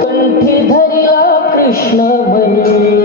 कंठी धरिला कृष्ण बनी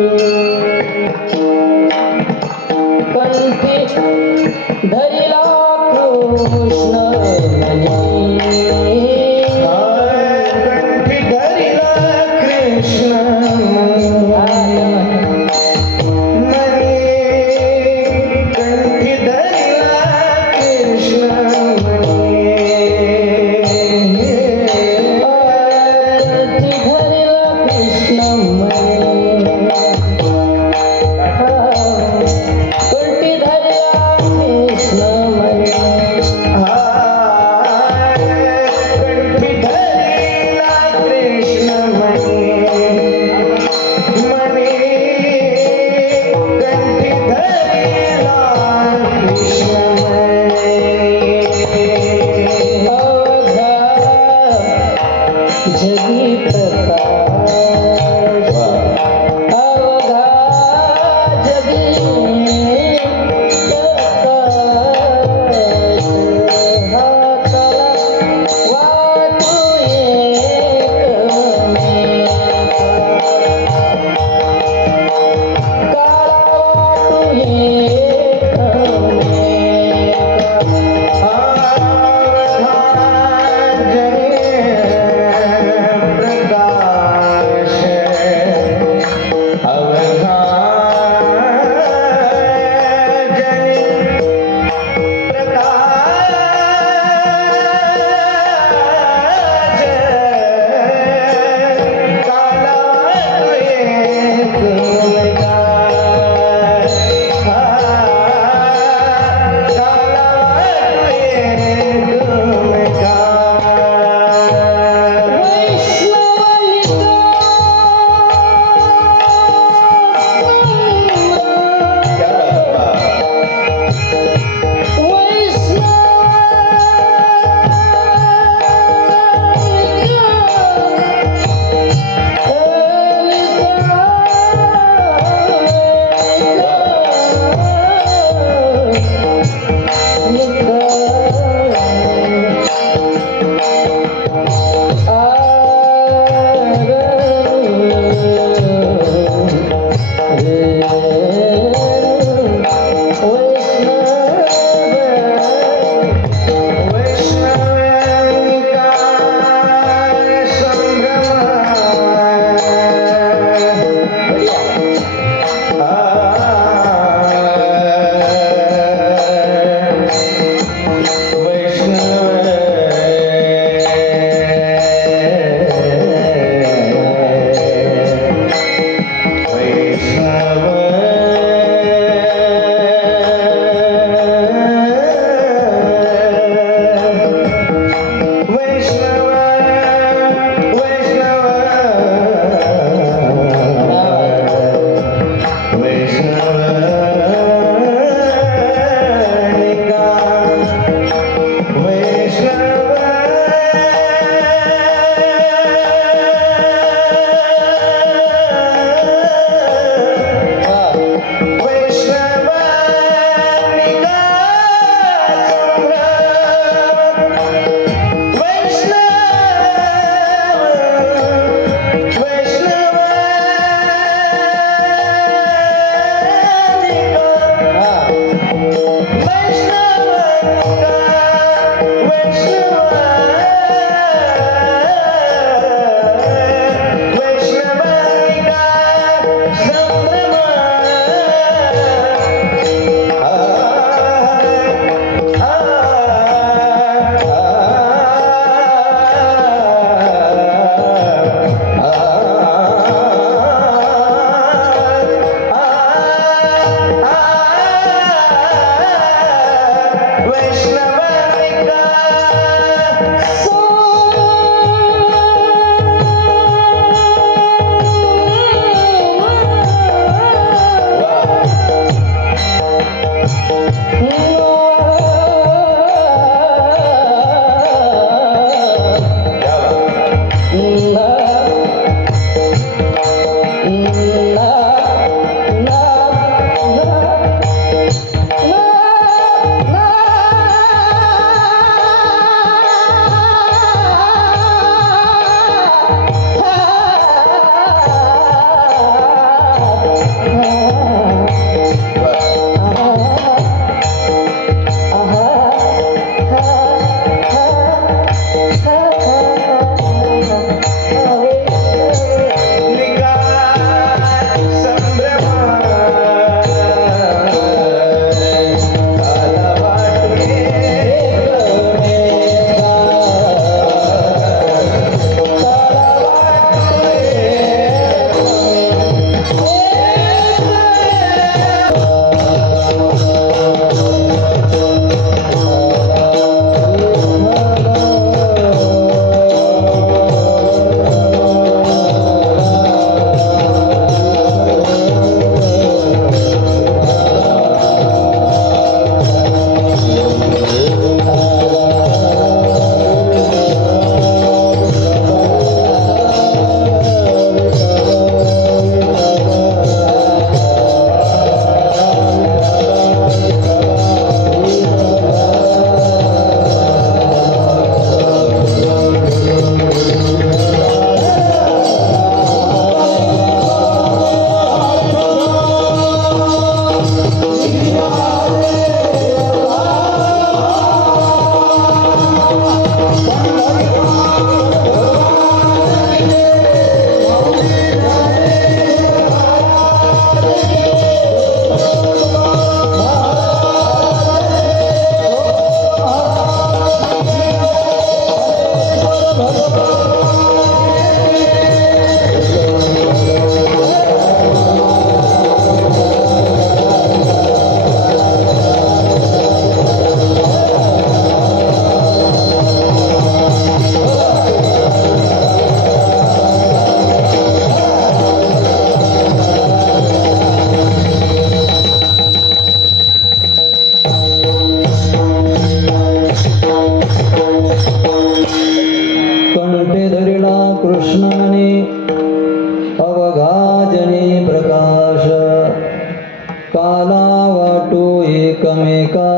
एकमेका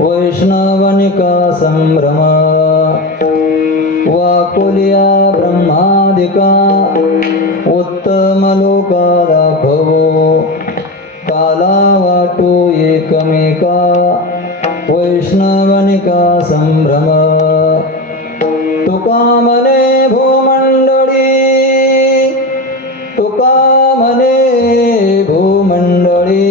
वैष्णवनिका संभ्रम वाकुलिया ब्रह्मादिका उत्तम लोका दाखवो काला वाटू एकमेका वैष्णवनिका संभ्रम तुका म्हणे भूमंडळी तुका म्हणे भूमंडळी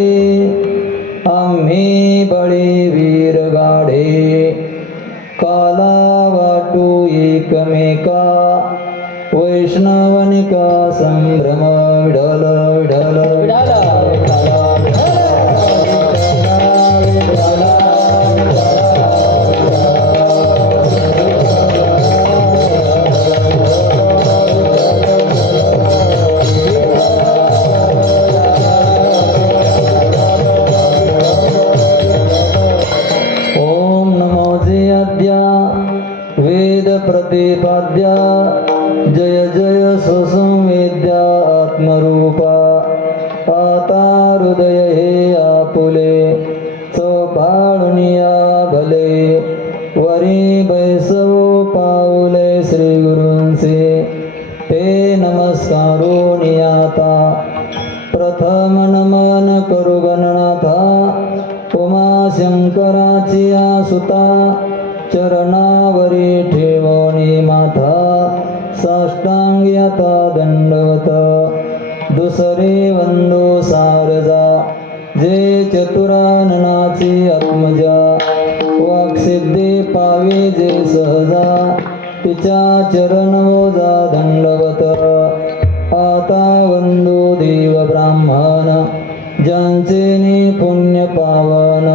आम्ही बळी वीर गाढे काला वाटू एकमेका वैष्णवनिका संभ्रम विढल विढल वेद प्रतिपाद्या जय जय सुसंवेद्या आत्मरूपा आता हृदय हे आपुले चोपाळुनिया भले वरी बैसवो पाऊले श्री गुरूंचे ते नमस्कारो नियाता प्रथम नमन करू गणनाथा उमा शंकराची सुता चरणावरी ठेवणी माथा साष्टांगी आता दंडवत दुसरे वंदो सारजा जे चतुराननाची आत्मजा वाक्सिद्धी पावे जे सहजा तिच्या चरण ओजा दंडवत आता वंदो देव ब्राह्मण ज्यांचे नि पुण्य पावन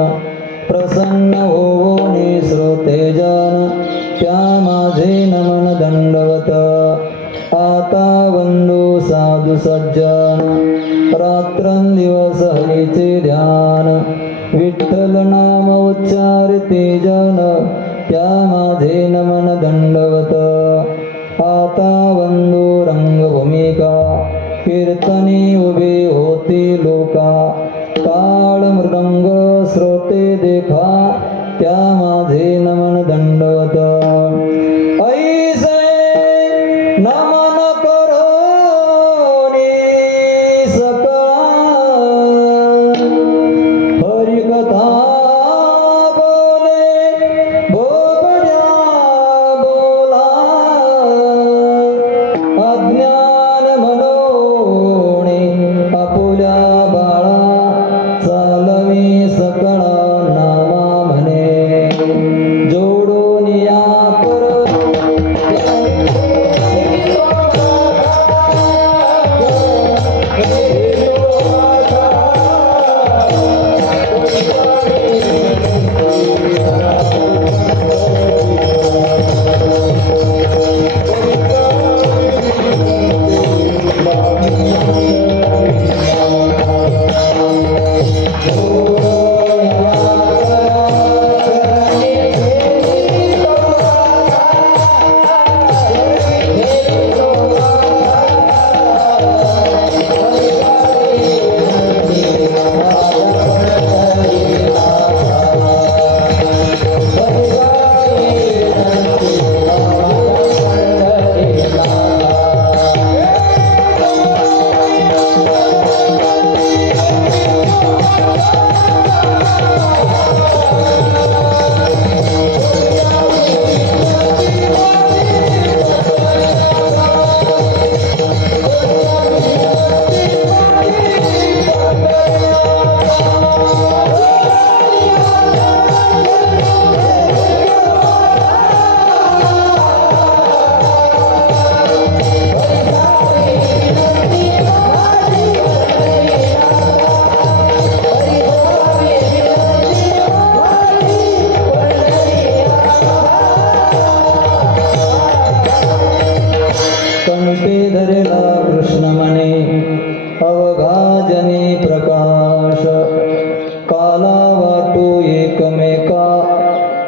प्रसन्न होवोनी श्रोतेजन त्या माझे नमन दंडवत आता वंदो साधु सज्जन रात्रंदिवस हरीचे ध्यान विठ्ठल नाम उच्चारिते जन त्या माझे नमन दंडवत आता वंदो रंगभूमिका कीर्तनी उभे होती लोका काळ मृदंग श्रोते देखा त्या माझे नमन दंडवत ऐसे नमन करोनी सकळ हरिकथा बोले भोपड्या बोला अज्ञान मनोणी आपुल्या बाळा चालवी सकळ नामा म्हणे जोडून या पर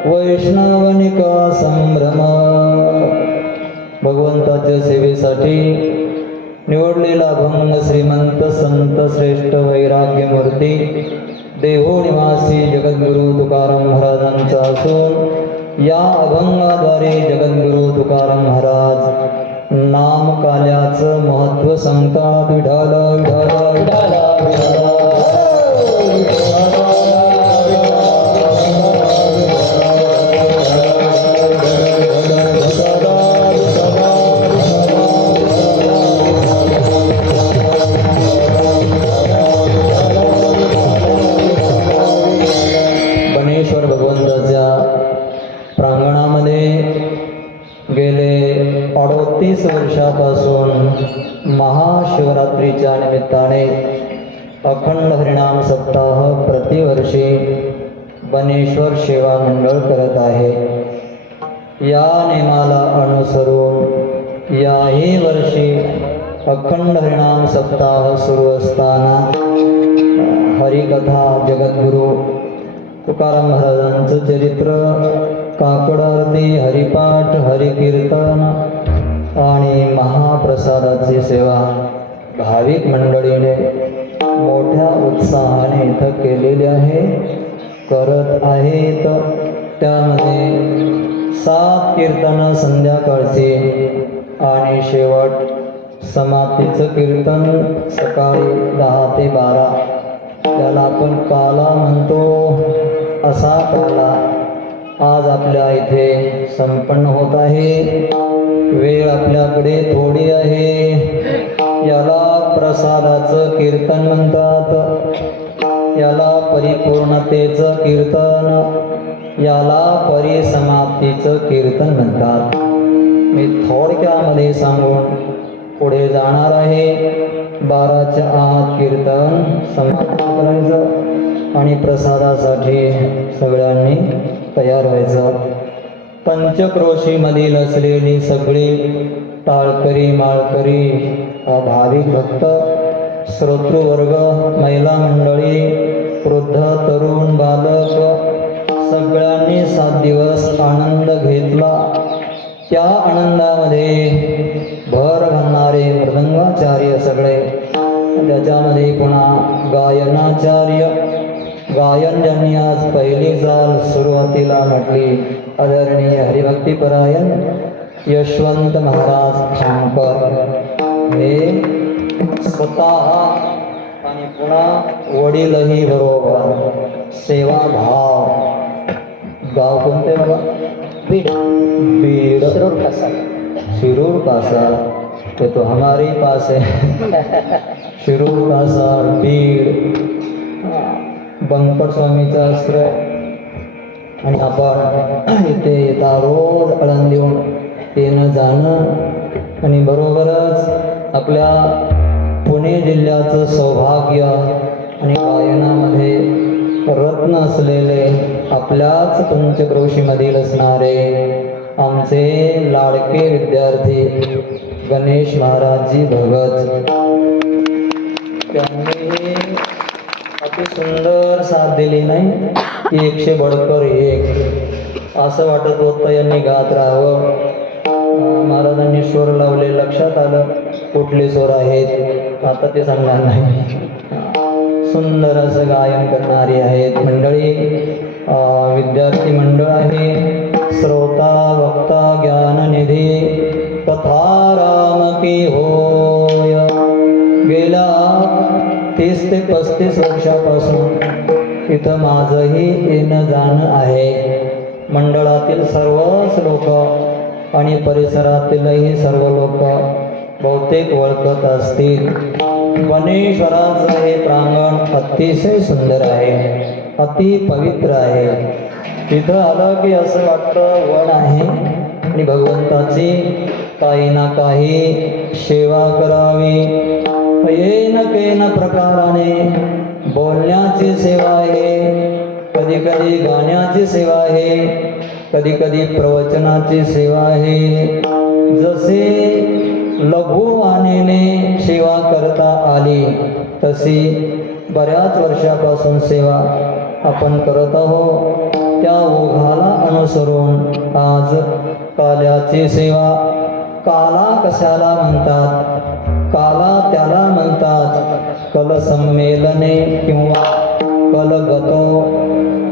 वैष्णवनिका संभ्रम. भगवंताच्या सेवेसाठी निवडलेला भंग श्रीमंत संत श्रेष्ठ वैराग्यमूर्ती देहो निवासी जगद्गुरु तुकाराम महाराजांचा असून या अभंगाद्वारे जगद्गुरु तुकाराम महाराज नामकाल्याचं महत्त्व सांगतात. विठाला विठाला विठाला विठाला बनेश्वर भगवंताच्या प्रांगणामध्ये गेले 38 वर्षापासून महाशिवरात्रीच्या निमित्ताने अखंड हरिनाम सप्ताह प्रतिवर्षी बनेश्वर सेवा मंडळ करत आहे. या नियमाला अनुसरून याही वर्षी अखंड हरिनाम सप्ताह सुरू असताना हरिकथा जगद्गुरु तुकाराम महाराजांचं चरित्र, काकड आरती, हरिपाठ, हरिकीर्तन आणि महाप्रसादाची सेवा भाविक मंडळीने मोठ्या उत्साहाने इथं केलेली आहे, करत आहेत. त्यामध्ये 7 कीर्तन संध्याकाळची आणि शेवट समाप्तीचं कीर्तन सकाळी 10 ते 12. त्याला आपण काला म्हणतो. असा काला आज आपल्या इथे संपन्न होत आहे. वेळ आपल्याकडे थोडी आहे. याला प्रसादाचं कीर्तन म्हणतात, याला परिपूर्णतेचं कीर्तन, याला परिसमाप्तीचं कीर्तन म्हणतात. मी थोडक्यामध्ये सांगून पुढे जाणार आहे. 12च्या आत कीर्तन समाप्त करायचं आणि प्रसादासाठी सगळ्यांनी तयार व्हायचं. पंचक्रोशीमधील असलेली सगळी टाळकरी माळकरी भाविक भक्त, श्रोतृवर्ग, महिला मंडळी, वृद्ध, तरुण, बालक सगळ्यांनी 7 दिवस आनंद घेतला. त्या आनंदामध्ये भर घालणारे मृदंगाचार्य सगळे, त्याच्यामध्ये पुन्हा गायनाचार्य, गायन ज्यांनी आज पहिली चाल सुरुवातीला म्हटली आदरणीय हरिभक्तीपरायण यशवंत महाराज खामकर, हे स्वतः आणि पुन्हा वडीलही बरोबर सेवाभाव. गाव कोणते बाबा? बीड. शिरूर कासा. ते तो हमारे पास है. शिरूर कासा, बीड. बंकट स्वामीचा आश्रय. आणि आपण इथे येता रोज अळण देऊन येणं जाणं आणि बरोबरच आपल्या पुणे जिल्ह्याचं सौभाग्य आणि गायनामध्ये रत्न असलेले आपल्याच पंचक्रोशीमधील असणारे आमचे लाडके विद्यार्थी गणेश महाराजजी भगत, त्यांनी अति सुंदर साथ दिली नाही की 100 बडकर 1 असं वाटत होतं यांनी गात राहावं. महाराजांनी स्वर लावले, लक्षात आलं कुठले स्वर आहेत, आता ते सांगणार नाही. सुंदर असं गायन करणारी आहेत मंडळी. विद्यार्थी मंडळ आहे. श्रोता वक्ता ज्ञाननिधी कथा राम की होय. गेल्या 30 ते 35 वर्षापासून इथं माझंही येणं जाणं आहे. मंडळातील सर्वच लोक आणि परिसरातीलही सर्व लोक बहुतेक ओळखत असतील. बनेश्वराचं हे प्रांगण अतिशय सुंदर आहे, अति पवित्र आहे. तिथं आलं की असं वाटतं वन आहे आणि भगवंताची काही ना काही सेवा करावी. येन केन प्रकाराने बोलण्याची सेवा आहे, कधी कधी गाण्याची सेवा आहे, कधी कधी प्रवचनाची सेवा आहे. जसे लघुवाणीने सेवा करता आली तशी बऱ्याच वर्षापासून सेवा आपण करत आहोत. त्या ओघाला अनुसरून आज काल्याची सेवा. काला कशाला म्हणतात? काला त्याला म्हणतात कलसंमेलने किंवा कलगतो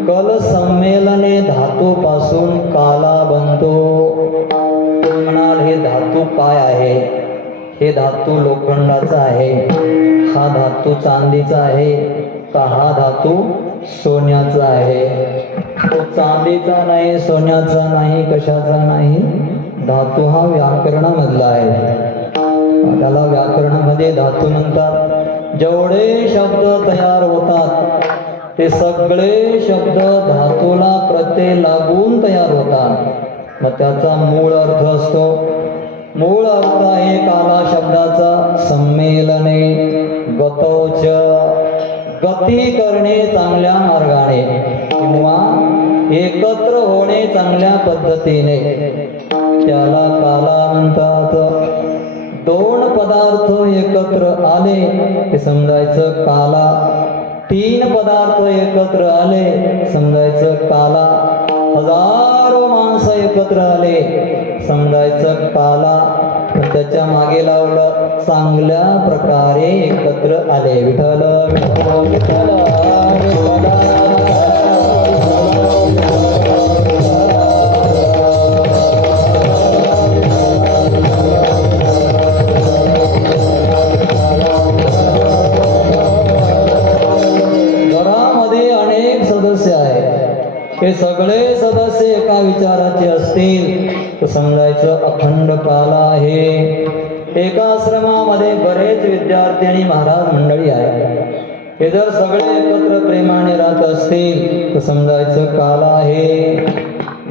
कल संमेलने धातूपासून काला बनतो. तुम्ही म्हणाल हे धातू काय आहे? हे धातू लोखंडाचा आहे, हा धातू चांदीचा आहे का हा धातू सोन्याचा आहे? तो चांदीचा नाही, सोन्याचा नाही, कशाचा नाही. धातू हा व्याकरणामधला आहे. त्याला व्याकरणामध्ये धातू म्हणतात. जेवढे शब्द तयार होतात ते सगळे शब्द धातूला प्रत्यय लागून तयार होतात. मग त्याचा मूळ अर्थ असतो. मूळ अर्थ आहे काला शब्दाचा संमेलने गतोच, गती करणे चांगल्या मार्गाने किंवा एकत्र होणे चांगल्या पद्धतीने, त्याला काला म्हणतात. दोन पदार्थ एकत्र आले ते समजायचं काला. तीन पदार्थ एकत्र आले समजायचं काला. हजारो माणसं एकत्र आले समजायचं काला. त्याच्या मागे लावलं चांगल्या प्रकारे एकत्र आले. विठ्ठल विठ्ठल विठ्ठल घरामध्ये अनेक सदस्य आहेत. हे सगळे सदस्य एका विचाराचे असतील तर समजायचं अखंड काला आहे. एका आश्रमामध्ये बरेच विद्यार्थी आणि महाराज मंडळी आहेत. हे जर सगळे एकत्र प्रेमाने राहत असतील तर समजायचं काला आहे.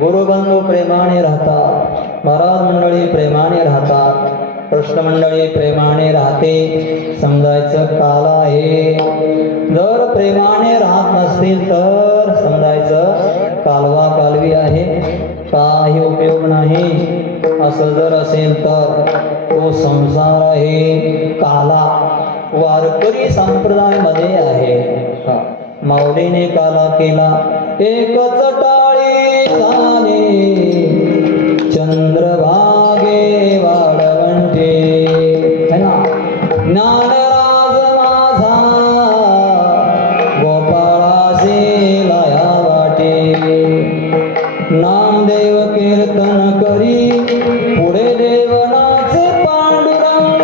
गुरुबंधू प्रेमाने राहतात, महाराज मंडळी प्रेमाने राहतात, कृष्ण मंडळी प्रेमाने राहते समजायचं काला आहे. जर प्रेमाने राहत नसतील तर समजायचं कालवा कालवी आहे, काही उपयोग नाही. असं जर असेल तर तो संसार आहे काला. वारकरी संप्रदायामध्ये आहे. माऊलीने काला केला. एकच टाळी झाले चंद्रभागे वाढवंटे, है ना. ज्ञानराज माझा गोपाळाचे लाया वाटे, नामदेव कीर्तन करी पुढे देवनाचे पांडुरंग,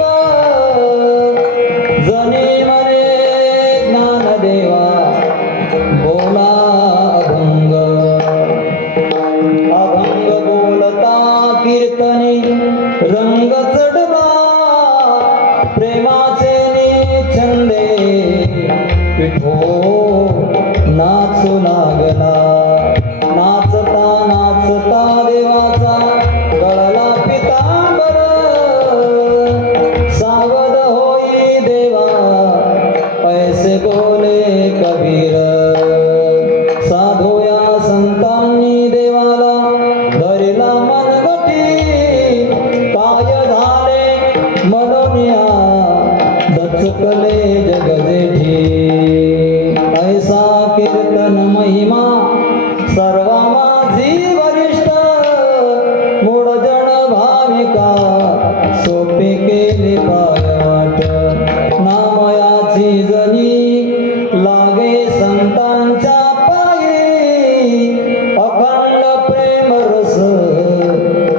जनी मने ज्ञानदेवा बोला अभंग. अभंग बोलता कीर्तनी रंग चढला, प्रेमाचे छंदे विठो नाचू लागला. नाचता नाचता देवाचा गळला पितांबर, सावध होई देवा पैसे बोले कबीर. साधूया संतांनी देवाला धरला मनगटी, काय झाले मनोनिया दचकले जगजेठी. ऐसा कीर्तन महिमा सर्वा माझी वरिष्ठ, मूढजन भाविका सोपे केले पायवाट. नामयाची जनी लागे संतांच्या पायी, अखंड प्रेम रस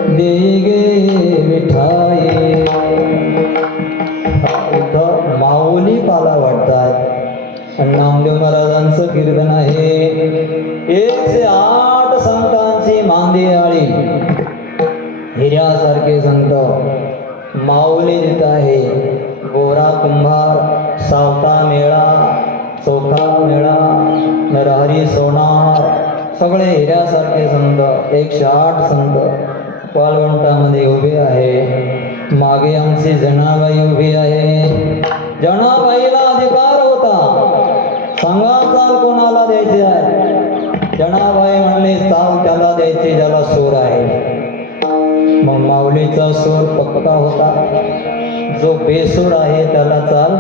देई गे मिठाई. इथं माऊली काला वाटतात. नामदेव महाराजांचं कीर्तन आहे. 108 संतांची मांदियाळी, हिऱ्यासारखे संत माऊली देत आहे. गोरा कुंभार, सावता मेळा, चोखा मेळा, नरहरी सोनार, सगळे हिऱ्यासारखे संत 108 संत वाळवंटामध्ये उभे आहे. मागे आमची जनाबाई उभी आहे. जनाबाईला अधिकार होता, सांगा चाल कोणाला द्यायचे आहे. जनाबाई म्हणले चाल त्याला द्यायची ज्याला सूर आहे. मग माऊलीचा सूर पक्का होता. जो बेसूर आहे त्याला चाल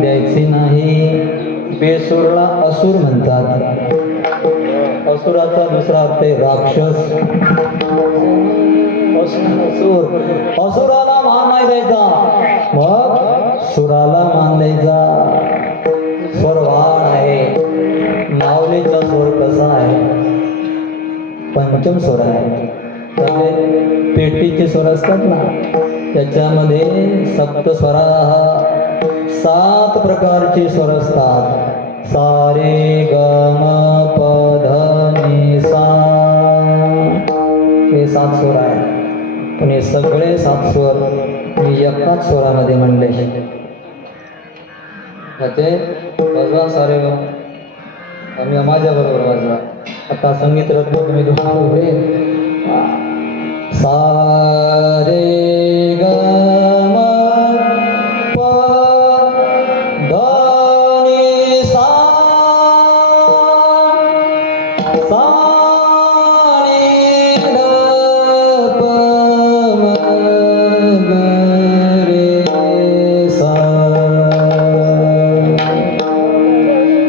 द्यायची नाही. बेसूरला असुर म्हणतात. असुराचा दुसरा अर्थ आहे राक्षस. असुर, असुराला मान नाही द्यायचा, मग सुराला मान द्यायचा. स्वर वाढ आहे. पंचम स्वर आहे. म्हणजे पेटीचे स्वर असतात ना, त्याच्यामध्ये सप्तस्वरा 7 प्रकारचे स्वर असतात. सा रे ग म प ध नि सा, हे 7 स्वर आहेत. पण हे सगळे 7 स्वर मी एकाच स्वरामध्ये म्हणले. ते वाजवा सारे ग, आम्ही माझ्या बरोबर वाजवा. आता संगीत रत्न तुम्ही सा रे ग म प ध नि सा, सा नि ध प म ग रे सा.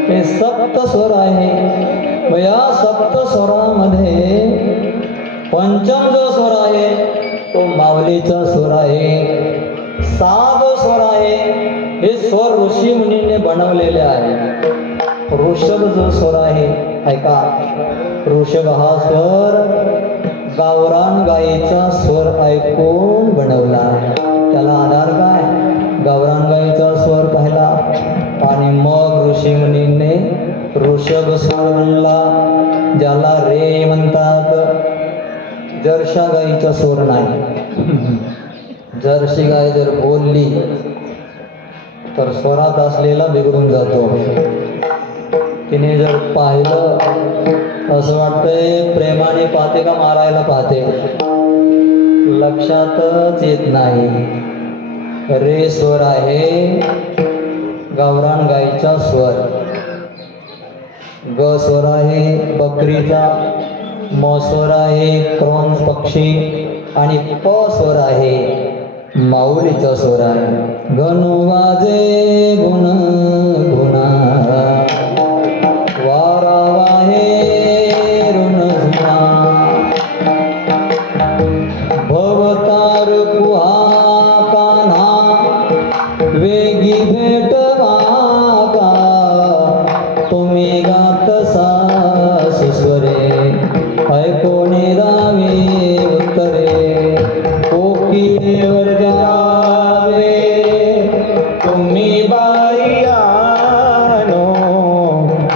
हे सप्त स्वर आहे. व या सप्त स्वरामध्ये पंचम जो स्वर आहे तो माऊलीचा स्वर आहे. 7 जो स्वर आहे हे स्वर ऋषी मुनींनी बनवलेले आहे. ऋषभ जो स्वर आहे, ऐका, ऋषभ हा स्वर गावरान गायीचा स्वर ऐकून बनवला. त्याला आधार काय? गावरान गायीचा स्वर पाहिला आणि मग ऋषी मुनींनी ऋषभ स्वर म्हणला, ज्याला रे म्हणतात. जर्शा गायीचा स्वर नाही. जर्सी गाय जर बोलली तर स्वरात असलेला बिघडून जातो. तिने जर पाहिलं असं वाटतंय प्रेमाने पाहते का मारायला पाहते, लक्षातच येत नाही. रे स्वर आहे गावरान गायीचा स्वर. ग स्वर आहे बकरीचा, म स्वर आहे क्रॉन्स पक्षी आणि प स्वर आहे माऊलीचा स्वर आहे. गणू वाजे गुण गुणा, वारा वाहे ऋण झुना, भवतार कुहा कान्हा, वेगी भेट मागा, तुम्ही गात सुस्वरे, ऐकोणी दावी उत्तरे, कोकिळेवर जावे तुम्ही बाईयानो,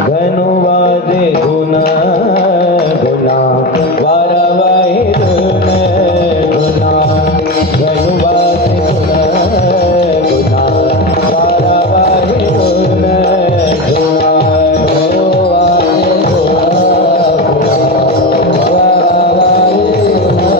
घनु वाजे गुण गुणा, वारवाई गुण गुणा, घनु वाजे गुण गुणा, वारवाई गुण गुणा,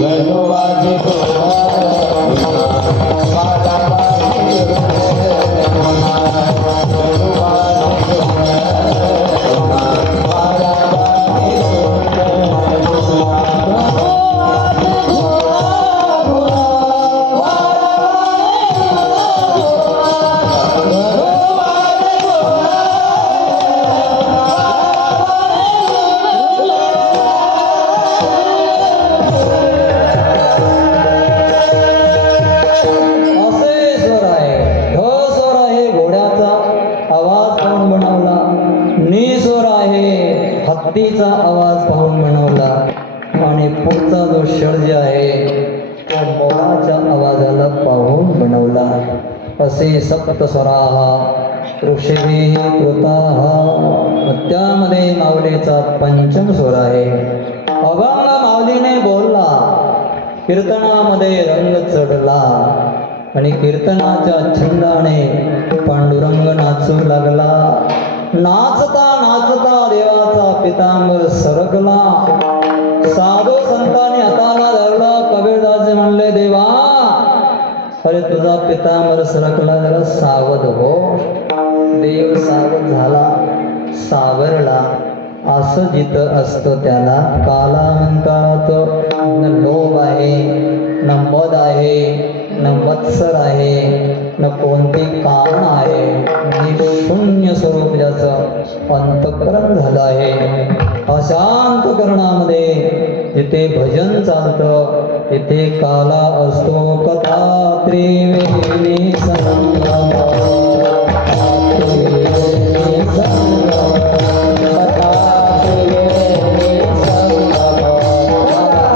घनु वाजे हत्तीचा आवाज पाहून बनवला आणि पुढचा जो षड्ज आहे तो मोराच्या आवाजाला पाहून बनवला. असे सप्तस्वराः ऋषिभिः कृताः. त्यामध्ये माऊलीचा पंचम स्वर आहे. अभंग माऊलीने बोलला, कीर्तनामध्ये रंग चढला आणि कीर्तनाच्या छंदाने पांडुरंग नाचू लागला. नाचता नाचता देवाचा पितांबर सरकला. साधू संतांनी हाताला धरला. कबीरदास म्हणले, देवा अरे तुझा पितांबर सरकला जरा सावध हो. देव सावध झाला, सावरला. असं जिथं असतं त्याला कालांतरात न लोभ आहे, न मद आहे, न मत्सर आहे, न कोणते कारण आहे. निशून्य स्वरूप ज्याचं अंतःकरण झालं आहे. अशांतकरणामध्ये जिथे भजन चालतं तिथे काला असतो. कथा त्रिवेणी संगम, त्रिवेणी संगम, कथा त्रिवेणी संगम, त्रिवेणी संगम.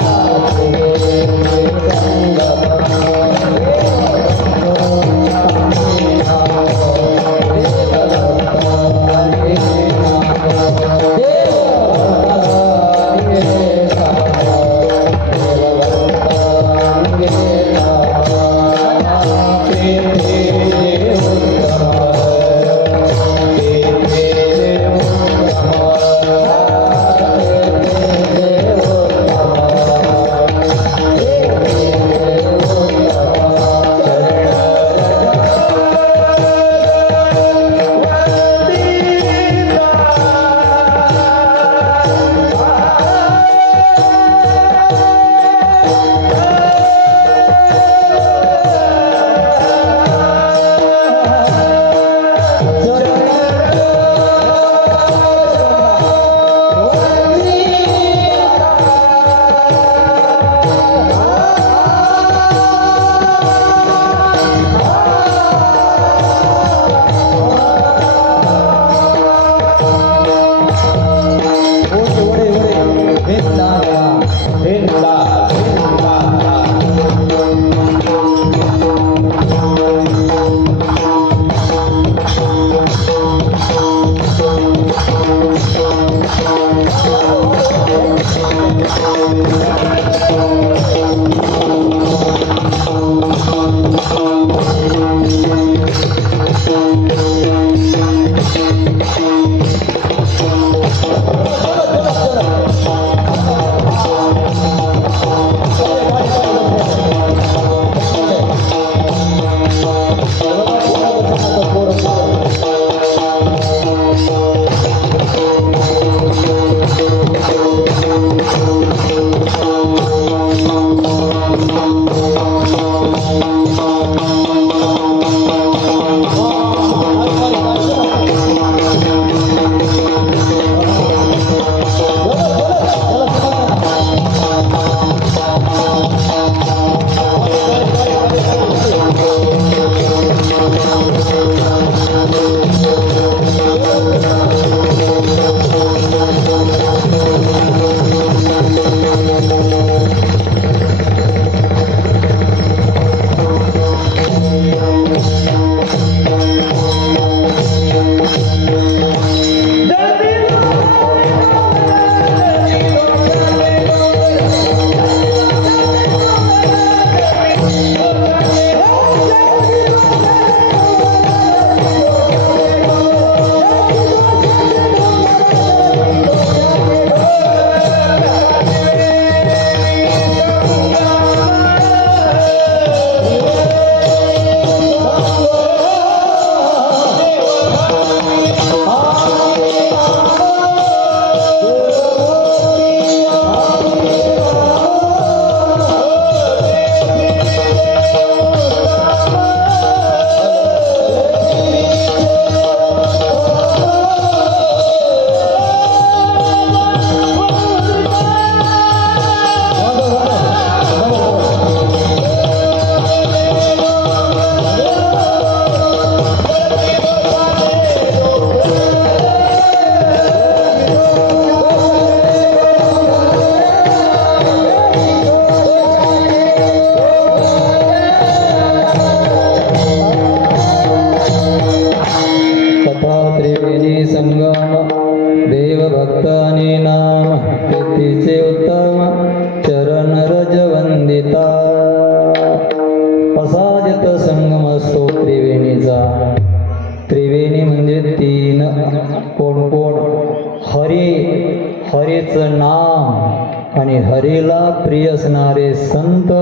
हरीचं नाम आणि हरीला प्रिय असणारे संत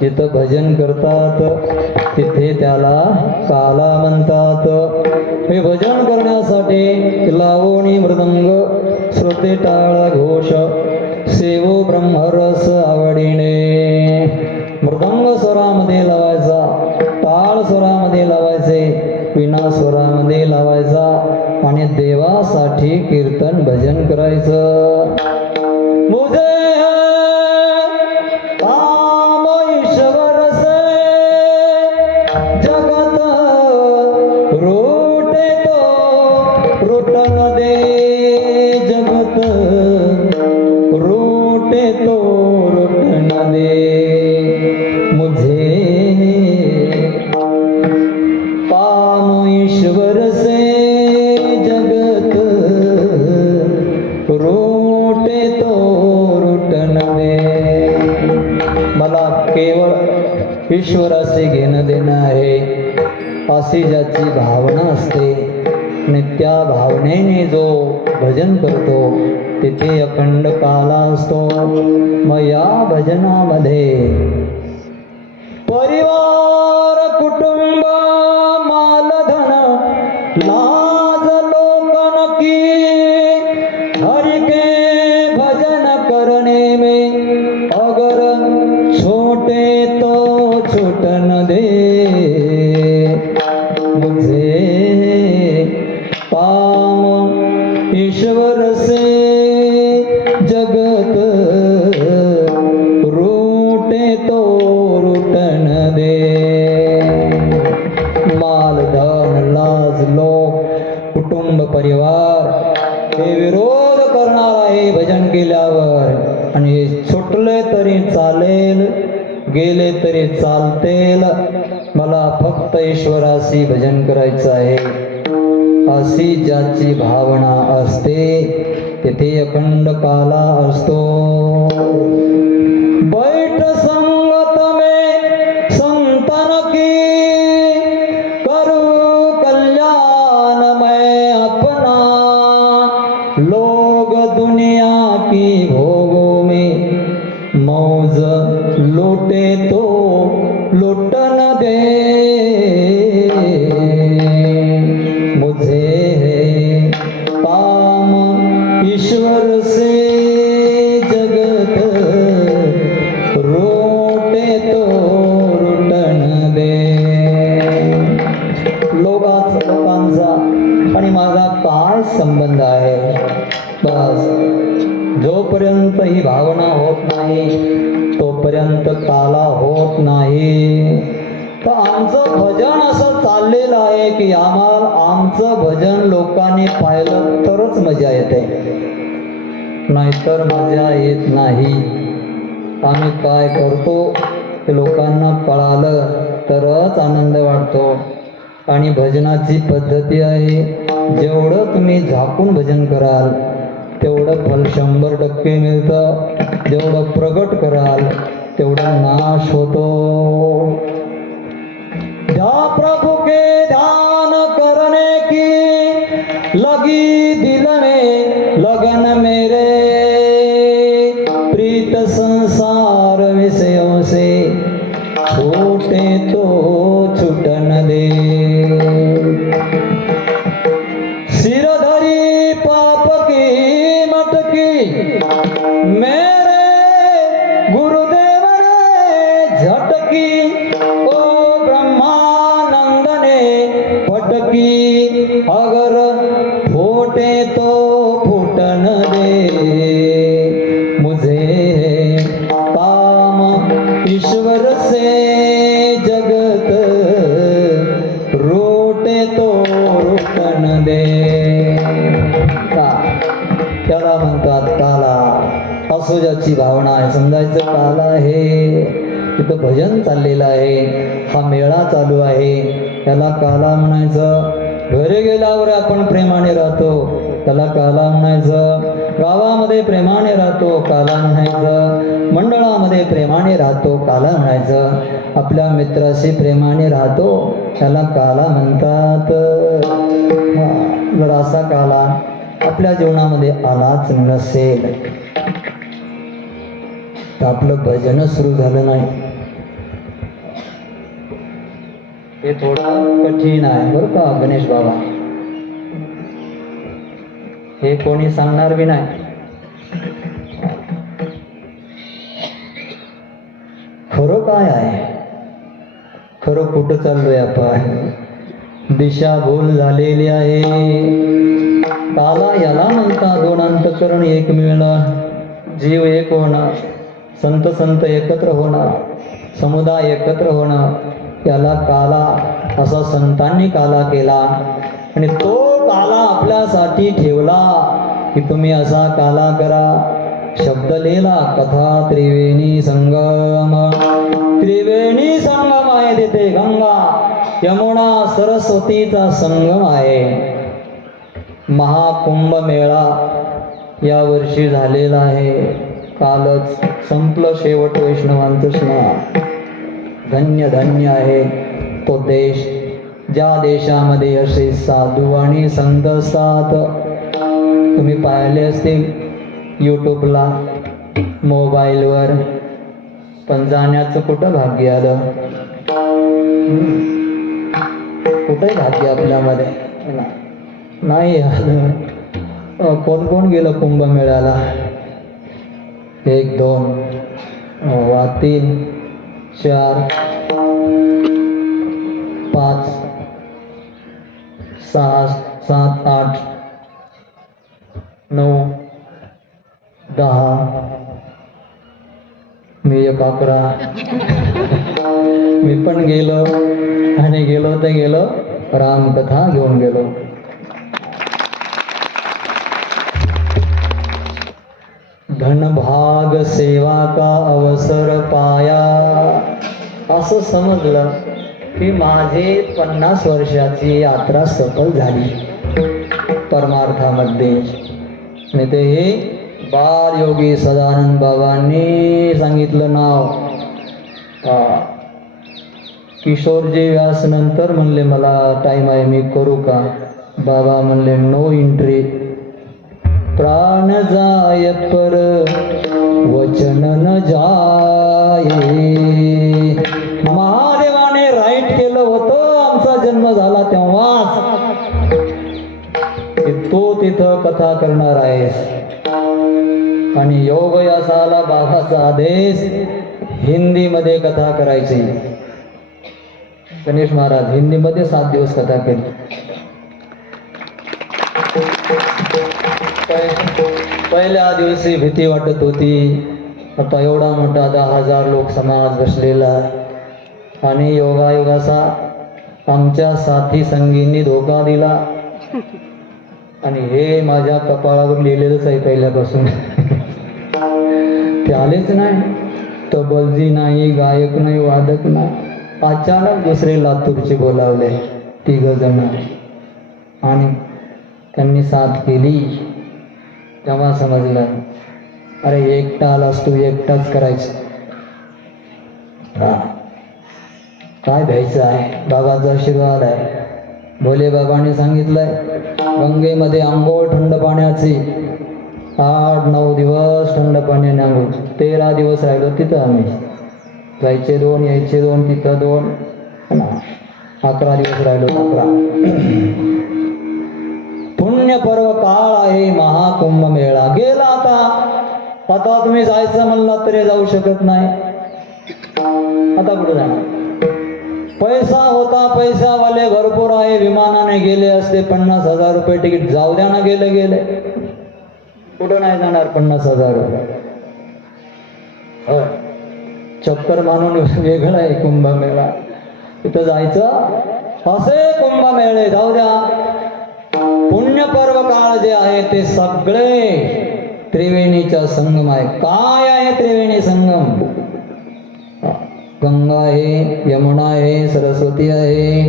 जिथं भजन करतात तिथे त्याला काला म्हणतात. हे भजन करण्यासाठी लावणी मृदंग श्रोते टाळ घोष सेवो ब्रह्मरस आवडीने. मृदंग स्वरामध्ये लावायचा, टाळ स्वरामध्ये लावायचे, विना स्वरामध्ये लावायचा आणि देवासाठी कीर्तन भजन करायचं. मुझे काम ईश्वर से जगत रूटे तो रुटन दे, जगत रूटे तो रुटन दे. मुझे काम ईश्वर से जगत रूटे तो रुटन दे. मला केवळ ईश्वराशी घेणं देणं आहे अशी ज्याची भावना असते आणि त्या भावनेने जो भजन करतो तिथे अखंड काला असतो. मग या भजनामध्ये परिवार कुटुंब मालधन लाज लोकन की, हरि के भजन करने में अगर छोटे तो छूटन दे. मुझे काम ईश्वर से जगत रूटे तो रुटन दे. माल धन लाज लोक कुटुंब परिवार हे विरोध करणार आहे भजन केल्यावर. आणि सुटले तरी चालेल, गेले तरी चालतेल, मला फक्त ईश्वराशी भजन करायचं आहे अशी ज्याची भावना असते तिथे अखंड काला असतो. बैठ संगत में संतन की, करू कल्याण मैं अपना, लोग दुनिया की भोगों में मौज लूटे तो लुटन दे. मुझे काम ईश्वर से जगत रोटे तो रुटन दे. लोकांचा आणि माझा काय संबंध आहे? बस जोपर्यंत ही भावना होत नाही तोपर्यंत काला होत नाही. तर आमचं भजन असं चाललेलं आहे की आमचं भजन लोकांनी पाहिलं तरच मजा येते, नाहीतर मजा येत नाही. आम्ही काय करतो ते लोकांना कळालं तरच आनंद वाटतो. आणि भजनाची पद्धती आहे, जेवढं तुम्ही झाकून भजन कराल तेवढं फल 100% मिळतं, जेवढं प्रगट कराल तेवढा नाश होतो. या प्रभु के ध्यान करने की लगी दिल में लगन मेरे, प्रीत संसार विषयों से छूटे तो छूटन दे. सिर धरी पाप की मटकी मेरे गुरुदेव ने झटकी, ओ ब्रह्मानंद ने फटकी, अगर फूटे तो फूटन दे. मुझे काम ईश्वर से जगत रोटे तो रुटन दे. त्याला म्हणतात काला. असो ज्याची भावना आहे, समजायचं काला आहे. तिथं भजन चाललेलं आहे, हा मेळा चालू आहे, त्याला काला म्हणायचं. घरी गेल्यावर आपण प्रेमाने राहतो त्याला काला म्हणायचं. गावामध्ये प्रेमाने राहतो काला म्हणायचं. मंडळामध्ये प्रेमाने राहतो काला म्हणायचं. आपल्या मित्राशी प्रेमाने राहतो त्याला काला म्हणतात. जर असा काला आपल्या जीवनामध्ये आलाच नसेल तर आपलं भजन सुरू झालं नाही. हे थोडं कठीण आहे बरं का गणेश बाबा, हे कोणी सांगणार बी नाही. खरं काय आहे, खरं कुठं चाललोय आपण, दिशाभूल झालेली आहे. काला याला म्हणता दोन अंतःकरण एक मिळणं, जीव एक होणं, संत संत एकत्र होणं, समुदाय एकत्र होणं, याला काला असा संतांनी काला केला. आणि तो काला आपल्यासाठी ठेवला की तुम्ही असा काला करा. शब्द लिहिला कथा त्रिवेणी संगम, त्रिवेणी संगम आहे तिथे, गंगा यमुना सरस्वतीचा संगम आहे. महाकुंभ मेळा या वर्षी झालेला आहे, कालच संपलं शेवट वैष्णवांचं स्नान. धन्य धन्य आहे तो देश ज्या देशामध्ये असे साधू आणि संत असतात. तुम्ही पाहिले असतील यूट्यूबला, मोबाईलवर, पण जाण्याचं कुठं भाग्य आलं, कुठंही भाग्य आपल्यामध्ये नाही आलं. कोण कोण गेलं कुंभमेळ्याला, 1 2 3 4 5 6 7 8 9 10, मी 11. मी पण गेलो आणि गेलो तर गेलो रामकथा घेऊन गेलो. धनभाग सेवा का अवसर पाया, असं समजलं की माझी 50 वर्षाची यात्रा सफल झाली परमार्थामध्ये. आणि ते हे बाल योगी सदानंद बाबांनी सांगितलं नाव. किशोरजी व्यास नंतर म्हणले मला टाइम आहे, मी करू का? बाबा म्हणले नो एंट्री. प्राण जाय पर वचन न जाये. महादेवाने राईट केलं होतं आमचा जन्म झाला तेव्हाच, तो तिथं कथा करणार आहेस. आणि योग यासाला बाबाचा आदेश हिंदीमध्ये कथा करायची. गणेश महाराज हिंदीमध्ये 7 दिवस कथा केली. पहिल्या दिवशी भीती वाटत होती, आता एवढा मोठा 10,000 लोक समाज बसलेला आणि योगायोगाचा आमच्या साथी संगींनी धोका दिला. आणि हे माझ्या कपाळावर लिहिलेलंच आहे पहिल्यापासून. ते आलेच नाही, तबलजी नाही, गायक नाही, वादक नाही. अचानक दुसरे लातूरचे बोलावले 3 जण आणि त्यांनी साथ केली. तेव्हा समजलं अरे एकटा आलास तू, एकटाच करायचं. काय भ्यायचं आहे, बाबाचा आशीर्वाद आहे. भोले बाबांनी सांगितलंय गंगेमध्ये आंघोळ थंड पाण्याची, 8-9 दिवस थंड पाण्याने आंघोळ. 13 दिवस राहिलो तिथं आम्ही, जायचे 2 यायचे 2, तिथं 2, 11 दिवस राहिलो. 11 पुण्य पर्व काळ आहे महाकुंभ मेळा. गेला आता तुम्ही जायचं म्हणलं तरी जाऊ शकत नाही. आता कुठे जाणार? पैसा होता, पैशावाले भरपूर आहे, विमानाने गेले असते 50,000 रुपये तिकीट, जाऊ द्या ना, गेले. कुठं नाही जाणार 50,000 रुपये. हो, चक्कर मानून वेगळं आहे कुंभमेळा, तिथं जायचं. असे कुंभमेळे जाऊ द्या. पुण्यपर्व काळ जे आहे ते सगळे त्रिवेणीचा संगम आहे. काय आहे त्रिवेणी संगम? गंगा आहे, यमुना आहे, सरस्वती आहे.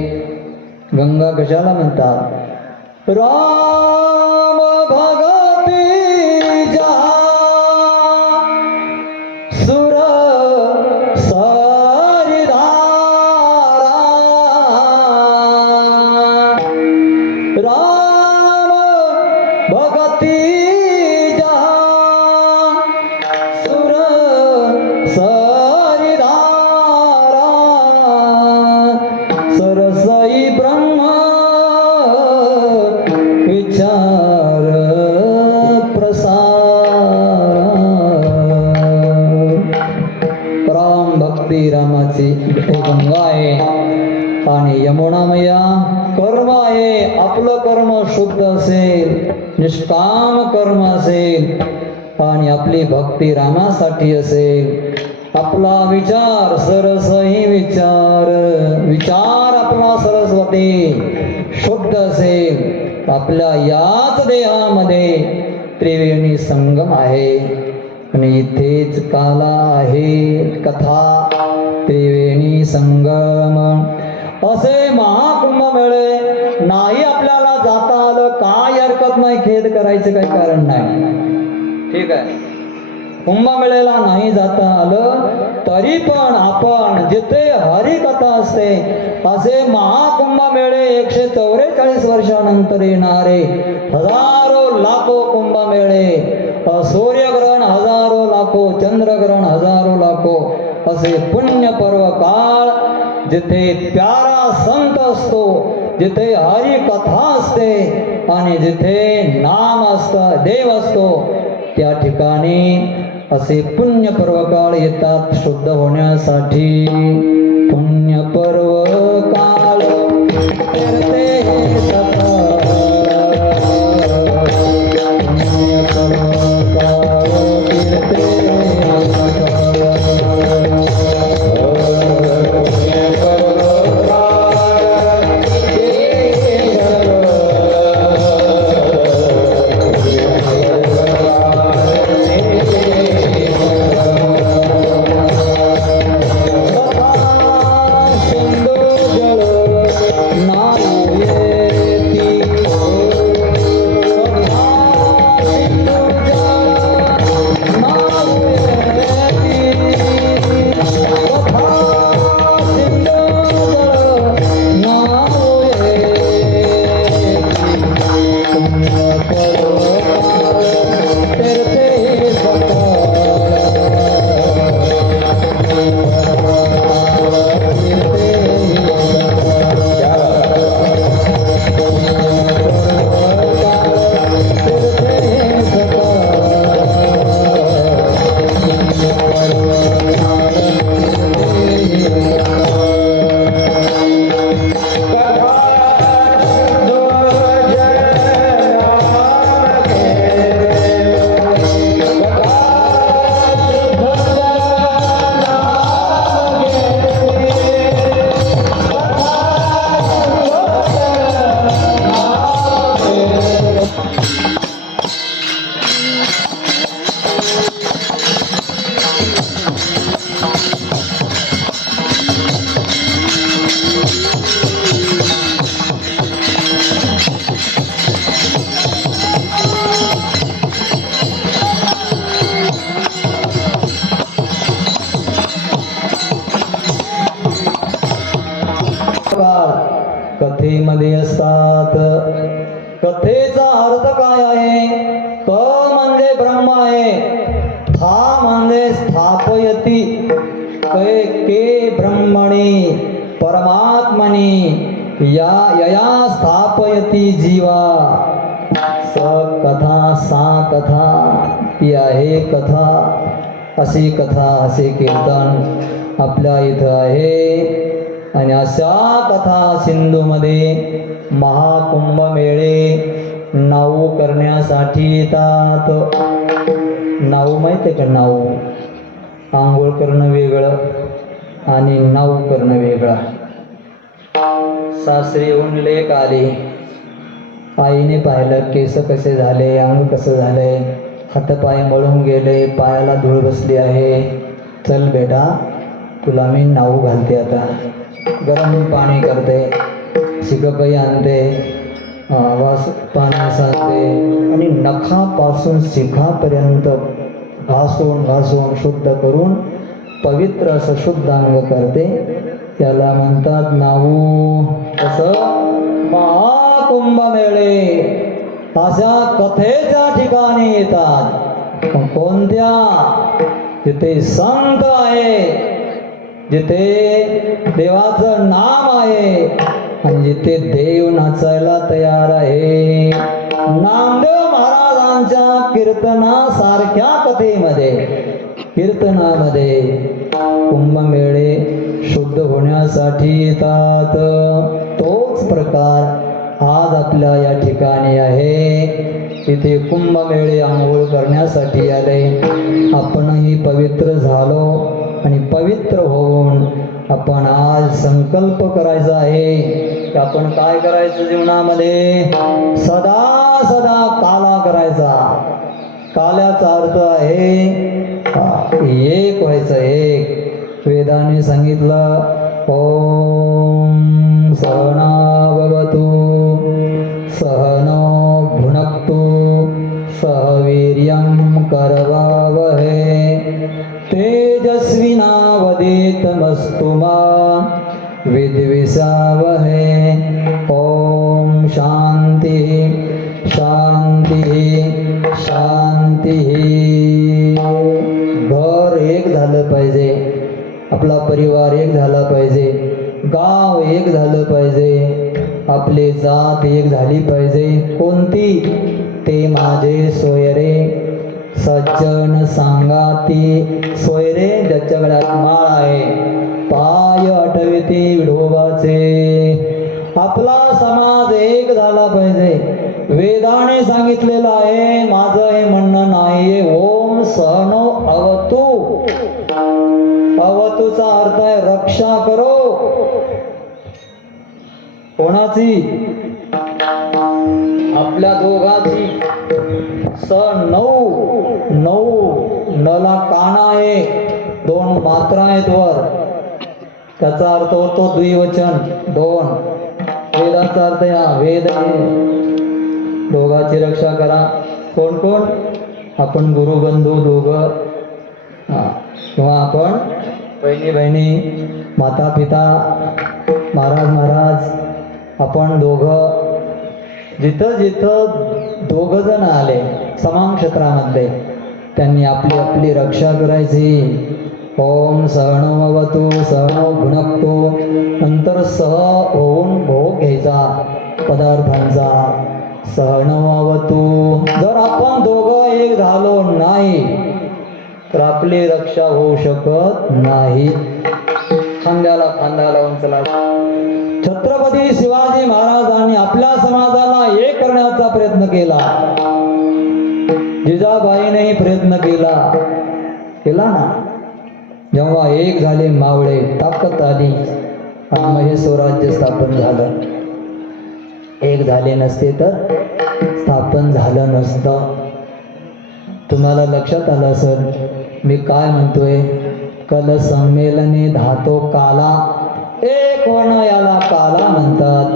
गंगा कशाला म्हणतात? राम भगती जहा सुर सरिधारा, राम भगती जहा सुर सरिधारा, भक्ती रामाची गंगा आहे आणि यमुना मैया कर्म आहे. आपलं कर्म शुद्ध असेल, निष्काम कर्म असेल आणि आपली भक्ती रामासाठी असेल, आपला विचार सरसही विचार आपला सरस्वती शुद्ध असेल, आपल्या याच देहामध्ये त्रिवेणी संगम आहे आणि इथेच काला आहे कथा त्रिवेणी संगम. असे महाकुंभ मेळे नाही आपल्याला जाता आलं काय हरकत नाही, खेद करायचं काही कारण नाही. ठीक आहे, कुंभमेळ्याला नाही जाता आलं तरी पण आपण जिथे हरिकथा असते असे महाकुंभमेळे 144 वर्षानंतर येणारे हजारो लाखो कुंभमेळे, सूर्यग्रहण हजारो लाखो, चंद्रग्रहण हजारो लाखो, असे पुण्य पर्व काळ जिथे प्यारा संत असतो, जिथे हरी कथा असते आणि जिथे नाम असतं, देव असतो, त्या ठिकाणी असे पुण्य पर्व काळ येतात शुद्ध होण्यासाठी. पुण्य पर्व काळ फिरते सदा, पुण्य पर्व काळ फिरते कथेमध्ये असतात. कथेचा अर्थ काय आहे? क म्हणजे ब्रह्म आहे, था म्हणजे स्थापयती, के ब्रह्मणी परमात्मनी या यया स्थापयती जीवा. स कथा सा कथा ती आहे कथा. अशी कथा असे कीर्तन आपल्या इथं आहे आणि अशा कथा सिंधूमध्ये महाकुंभ मेळे नाऊ करण्यासाठी येतात. नाऊ माहिती आहे का? नाऊ आंघोळ करणं वेगळं आणि नाऊ करणं वेगळं. सासरी येऊन लेक आली, आईने पाहिलं केस कसे झाले, अंग कसं झालंय, हातपाय मळून गेले, पायाला धूळ बसली आहे. चल बेटा तुला मी नाऊ घालते, आता गरम पाणी करते, शिकपई आणते, वास पाणी सांगते आणि नखापासून शिखापर्यंत घासून घासून शुद्ध करून पवित्र असं शुद्ध अंग करते. त्याला म्हणतात नाऊ. तसं महाकुंभ मेळे अशा कथेच्या ठिकाणी येतात. कोणत्या? जिथे संत आहे, जिथे देवाचं नाम आहे आणि जिथे देव नाचायला तयार आहे. नामदेव महाराजांच्या कीर्तनासारख्या कथेमध्ये कीर्तनामध्ये कुंभमेळे शुद्ध होण्यासाठी येतात. तोच प्रकार आज आपल्या या ठिकाणी आहे. इथे कुंभमेळे आंघोळ करण्यासाठी आले. आपणही पवित्र झालो आणि पवित्र होऊन आपण आज संकल्प करायचा आहे की आपण काय करायचं जीवनामध्ये, सदा सदा काला करायचा. काल्याचा अर्थ आहे एक व्हायचं. एक वेदाने सांगितलं, ओम सहना भवतु सहनो भुनक्तु सह वीर्यं करवावहै तेजस्विनावधीतमस्तु मा विद्विषावहै. ओम शांती शांती शांती. घर एक झालं पाहिजे, आपला परिवार एक झाला पाहिजे, गाव एक झालं पाहिजे, आपली जात एक झाली पाहिजे. कोणती? ते माझे सोयरे सज्जन सांगाती सोयरे, ज्याच्या गळ्यात माळ आहे, पाय आठविते विठोबाचे. आपला समाज एक झाला पाहिजे. वेदाने सांगितलेलं आहे, माझं हे म्हणणं नाहीये. ओम सहनो अवतु. अवतूचा अर्थ आहे रक्षा करो. कोणाची? आपल्या दोघाची. नऊ नला काना आहे, दोन मात्रा आहेत वर, त्याचा अर्थ होतो द्विवचन दोन. वेदाचा अर्थ या वेद दोघाची रक्षा करा. कोण कोण? आपण गुरुबंधू दोघं, किंवा आपण बहिणी बहिणी, माता पिता, महाराज महाराज, आपण दोघं. जिथं जिथं दोघ जण आले समान क्षेत्रामध्ये, त्यांनी आपली आपली रक्षा करायची. ओम सहनो अवतु सहनो भुनक्तु. नंतर सह होऊन भोग घ्यायचा पदार्थांचा. सहनो अवतु. जर आपण दोघं एक झालो नाही तर आपली रक्षा होऊ शकत नाही. खांद्याला खांदा लावून चला. छत्रपती शिवाजी महाराजांनी आपल्या समाजाला एक करण्याचा प्रयत्न केला. जिजाबाईनेही प्रयत्न केला ना. जेव्हा एक झाले मावळे, ताकद आली आणि मग हे स्वराज्य स्थापन झालं. एक झाले नसते तर स्थापन झालं नसतं. तुम्हाला लक्षात आलं असेल मी काय म्हणतोय. कल संमेलने धातो काला. एक होणं याला काला म्हणतात.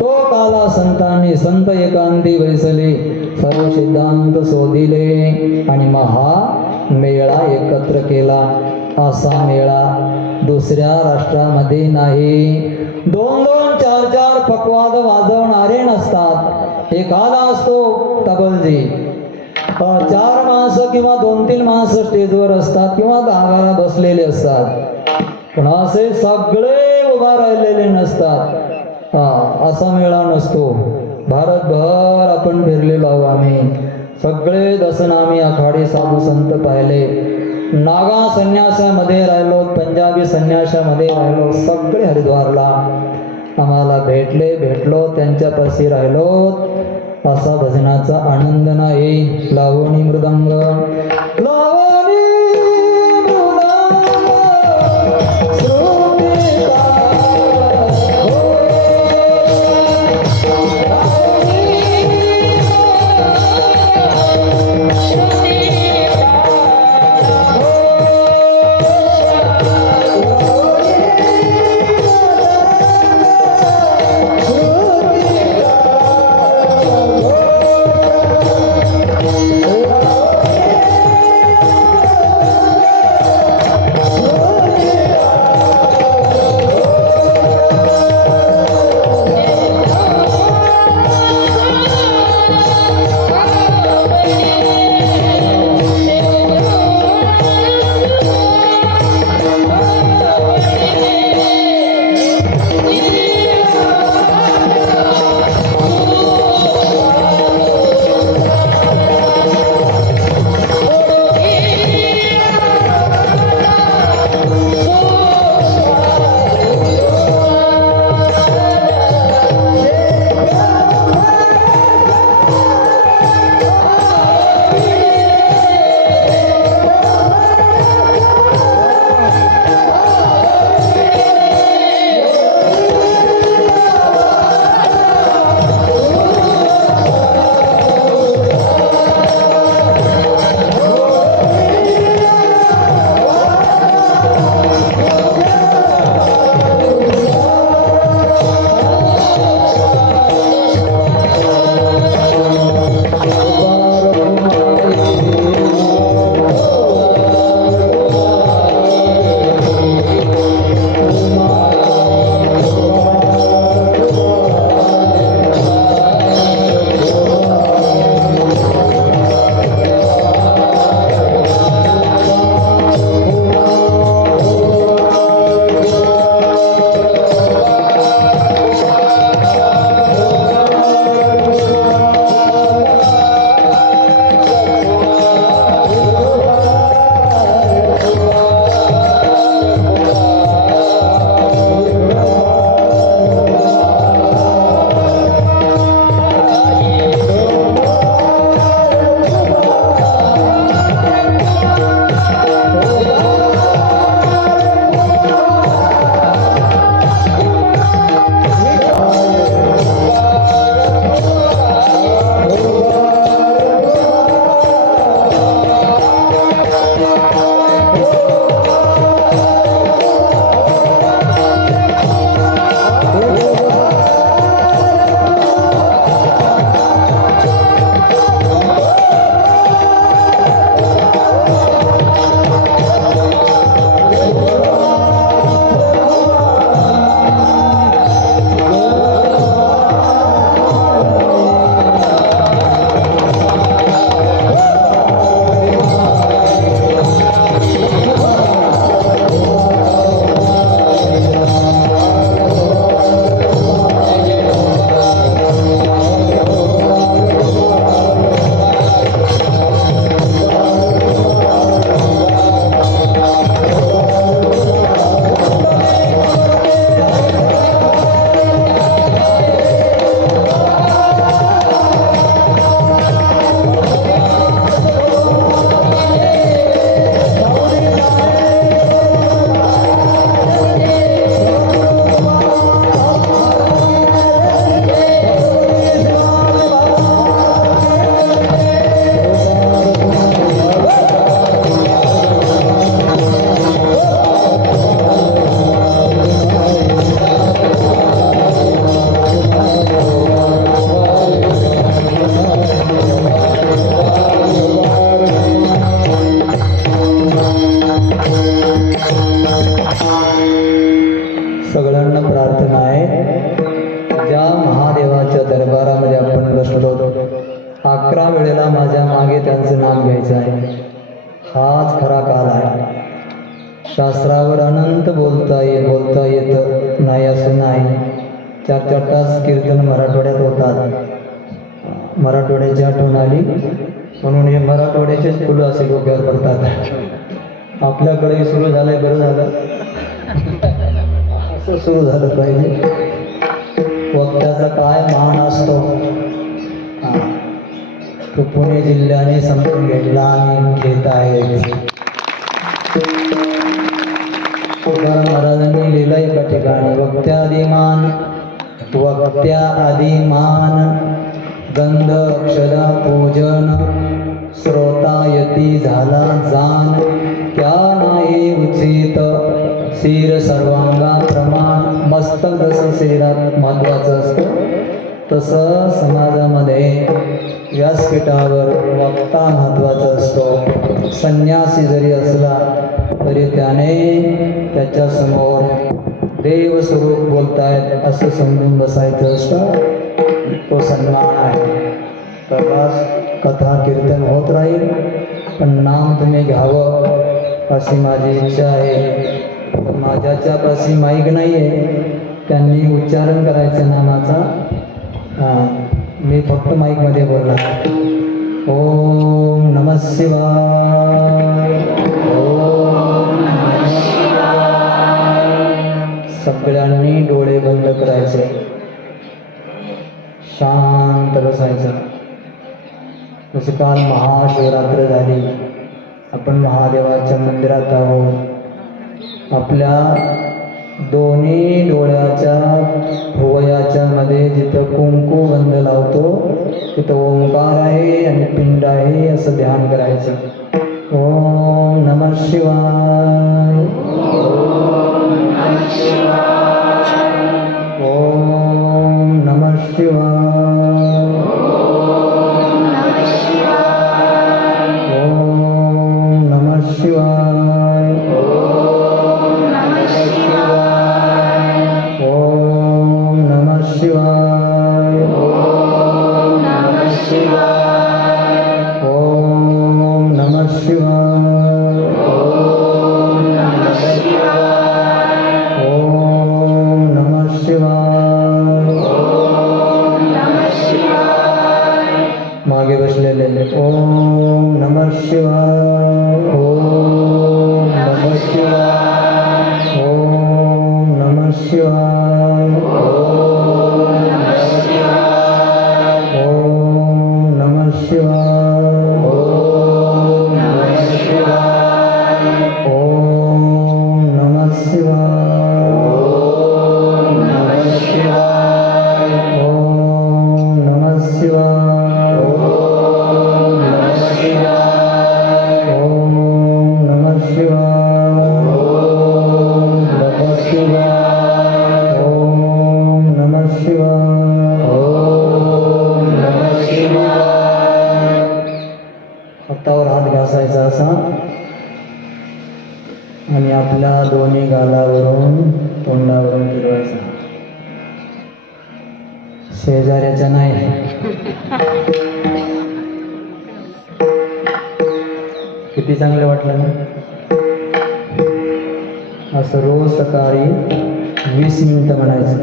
तो काला संतांनी संत एकांती बैसले, सर्व सिद्धांत शोधिले आणि महा मेळा एकत्र केला. असा मेळा दुसऱ्या राष्ट्रामध्ये नाही. दोन दोन चार चार पकवाद वाजवणारे नसतात. एखादा असतो तबलजी, 4 माणसं किंवा 2-3 माणसं स्टेजवर असतात किंवा 10-12 बसलेले असतात, पण असे सगळे उभा राहिलेले नसतात. असा मेळा नसतो. भारतभर आपण फिरलेलो आहोत आम्ही. सगळे दशनामी आखाडे साधू संत पाहिले. नागा संन्यासामध्ये राहिलो, पंजाबी संन्यासामध्ये राहिलो, सगळे हरिद्वारला आम्हाला भेटलो, त्यांच्यापाशी राहिलो. असा भजनाचा आनंद नाही. लावणी मृदंग, लावणी सगळ्यांना प्रार्थना आहे, ज्या महादेवाच्या दरबारामध्ये आपण बसलो 11 वेळेला माझ्या मागे त्यांचं नाम घ्यायचं आहे. हाच खरा काल आहे. शास्त्रावर अनंत बोलता येत नाही असं नाही. 4-4 तास कीर्तन मराठवाड्यात होतात. मराठवाड्याची आठवण आली म्हणून हे मराठवाड्याचेच फुलं असे डोक्यावर पडतात. आपल्याकडे सुरू झालंय, बरं झालं असं सुरू झालं पाहिजे. वक्त्याचा काय मान असतो तो पुणे जिल्ह्याने समजून घेतला आणि घेत आहे. तुकाराम महाराजांनी लिहिलं एका ठिकाणी, वक्त्या आदी मान गंध अक्षरा पूजन श्रोतायती झाला जाण त्या नाही उचित शिर सर्वांगा प्रमाण. मस्तक जसं शरीरात महत्वाचं असतं तसं समाजामध्ये व्यासपीठावर वक्ता महत्वाचा असतो. संन्यासी जरी असला तरी त्याने त्याच्यासमोर देवस्वरूप बोलतायत असं समजून बसायचं असतं. तो सन्मान आहे. तर बस कथा कीर्तन होत राहील, पण नाम तुम्ही घ्यावं अशी माझी इच्छा आहे. माझ्याच्यापाशी माईक नाही आहे, त्यांनी उच्चारण करायचं नामाचा. मी फक्त माईकमध्ये बोलणार. ओम नमः शिवाय, ओम नमः शिवाय. सगळ्यांनी डोळे बंद करायचे, शांत बसायचं. जसं काल महाशिवरात्र झाली, आपण महादेवाच्या मंदिरात आहोत. आपल्या दोन्ही डोळ्याच्या भुवयाच्या मध्ये जिथं कुंकू गंध लावतो तिथं ओंकार आहे आणि पिंड आहे असं ध्यान करायचं. ओम नमः शिवाय, ओम नमः शिवाय, ओम नमः शिवाय, ओम नमः शिवाय, ओम नमः शिवाय, ओम नमः शिवाय, ओम नमः शिवाय, ओम नमः शिवाय, ओम नमः शिवाय, ओम नमः शिवाय, ओम नमः शिवाय, ओम नमः शिवाय. मागे बसलेले ओम नमः शिवाय, ओम नमः शिवाय, ओम नमः शिवाय, ओम नमः शिवाय, ओम नमः शिवाय, ओम नमः शिवाय, ओम नमः शिवाय, ओम नमः शिवाय, ओम नमः शिवाय, ओम नमः शिवाय, ओम नमः शिवाय, ओम नमः शिवाय, ओम नमः शिवाय, ओम नमः शिवाय. हातावर हात घासायचा असा आणि आपल्या दोन्ही गालावरून तोंडावरून फिरवायचा. शेजाऱ्याच्या नाही. किती चांगलं वाटलं ना. असं रोज सकाळी 20 मिनिटं म्हणायचं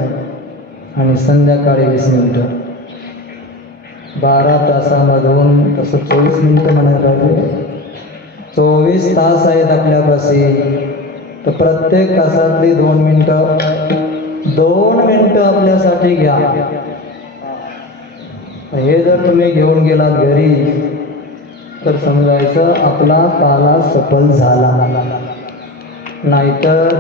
आणि संध्याकाळी 20 मिनिटं. 12 तासामधून तसं 24 मिनिटं म्हणायला पाहिजे. 24 तास आहेत आपल्यापाशी, तर प्रत्येक तासातली 2 मिनिटं आपल्यासाठी घ्या. हे जर तुम्ही घेऊन गेलात घरी तर समजायचं आपला काला सफल झाला. नाहीतर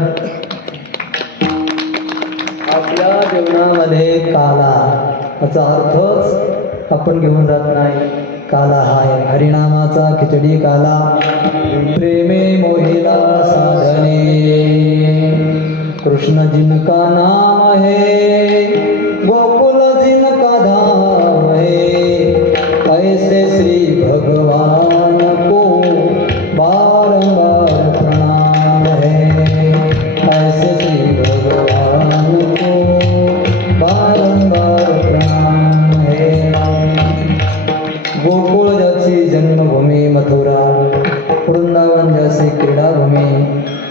आपल्या जीवनामध्ये काला याचा अर्थच आपण घेऊन जात नाही. काला हाय हरिनामाचा खिचडी काला, प्रेमे मोहिला साधने, कृष्ण जिनका नाम है गोकुल जिनका धाम है, ऐसे श्री भगवान को बारंबार प्रणाम है, ऐसे श्री भगवान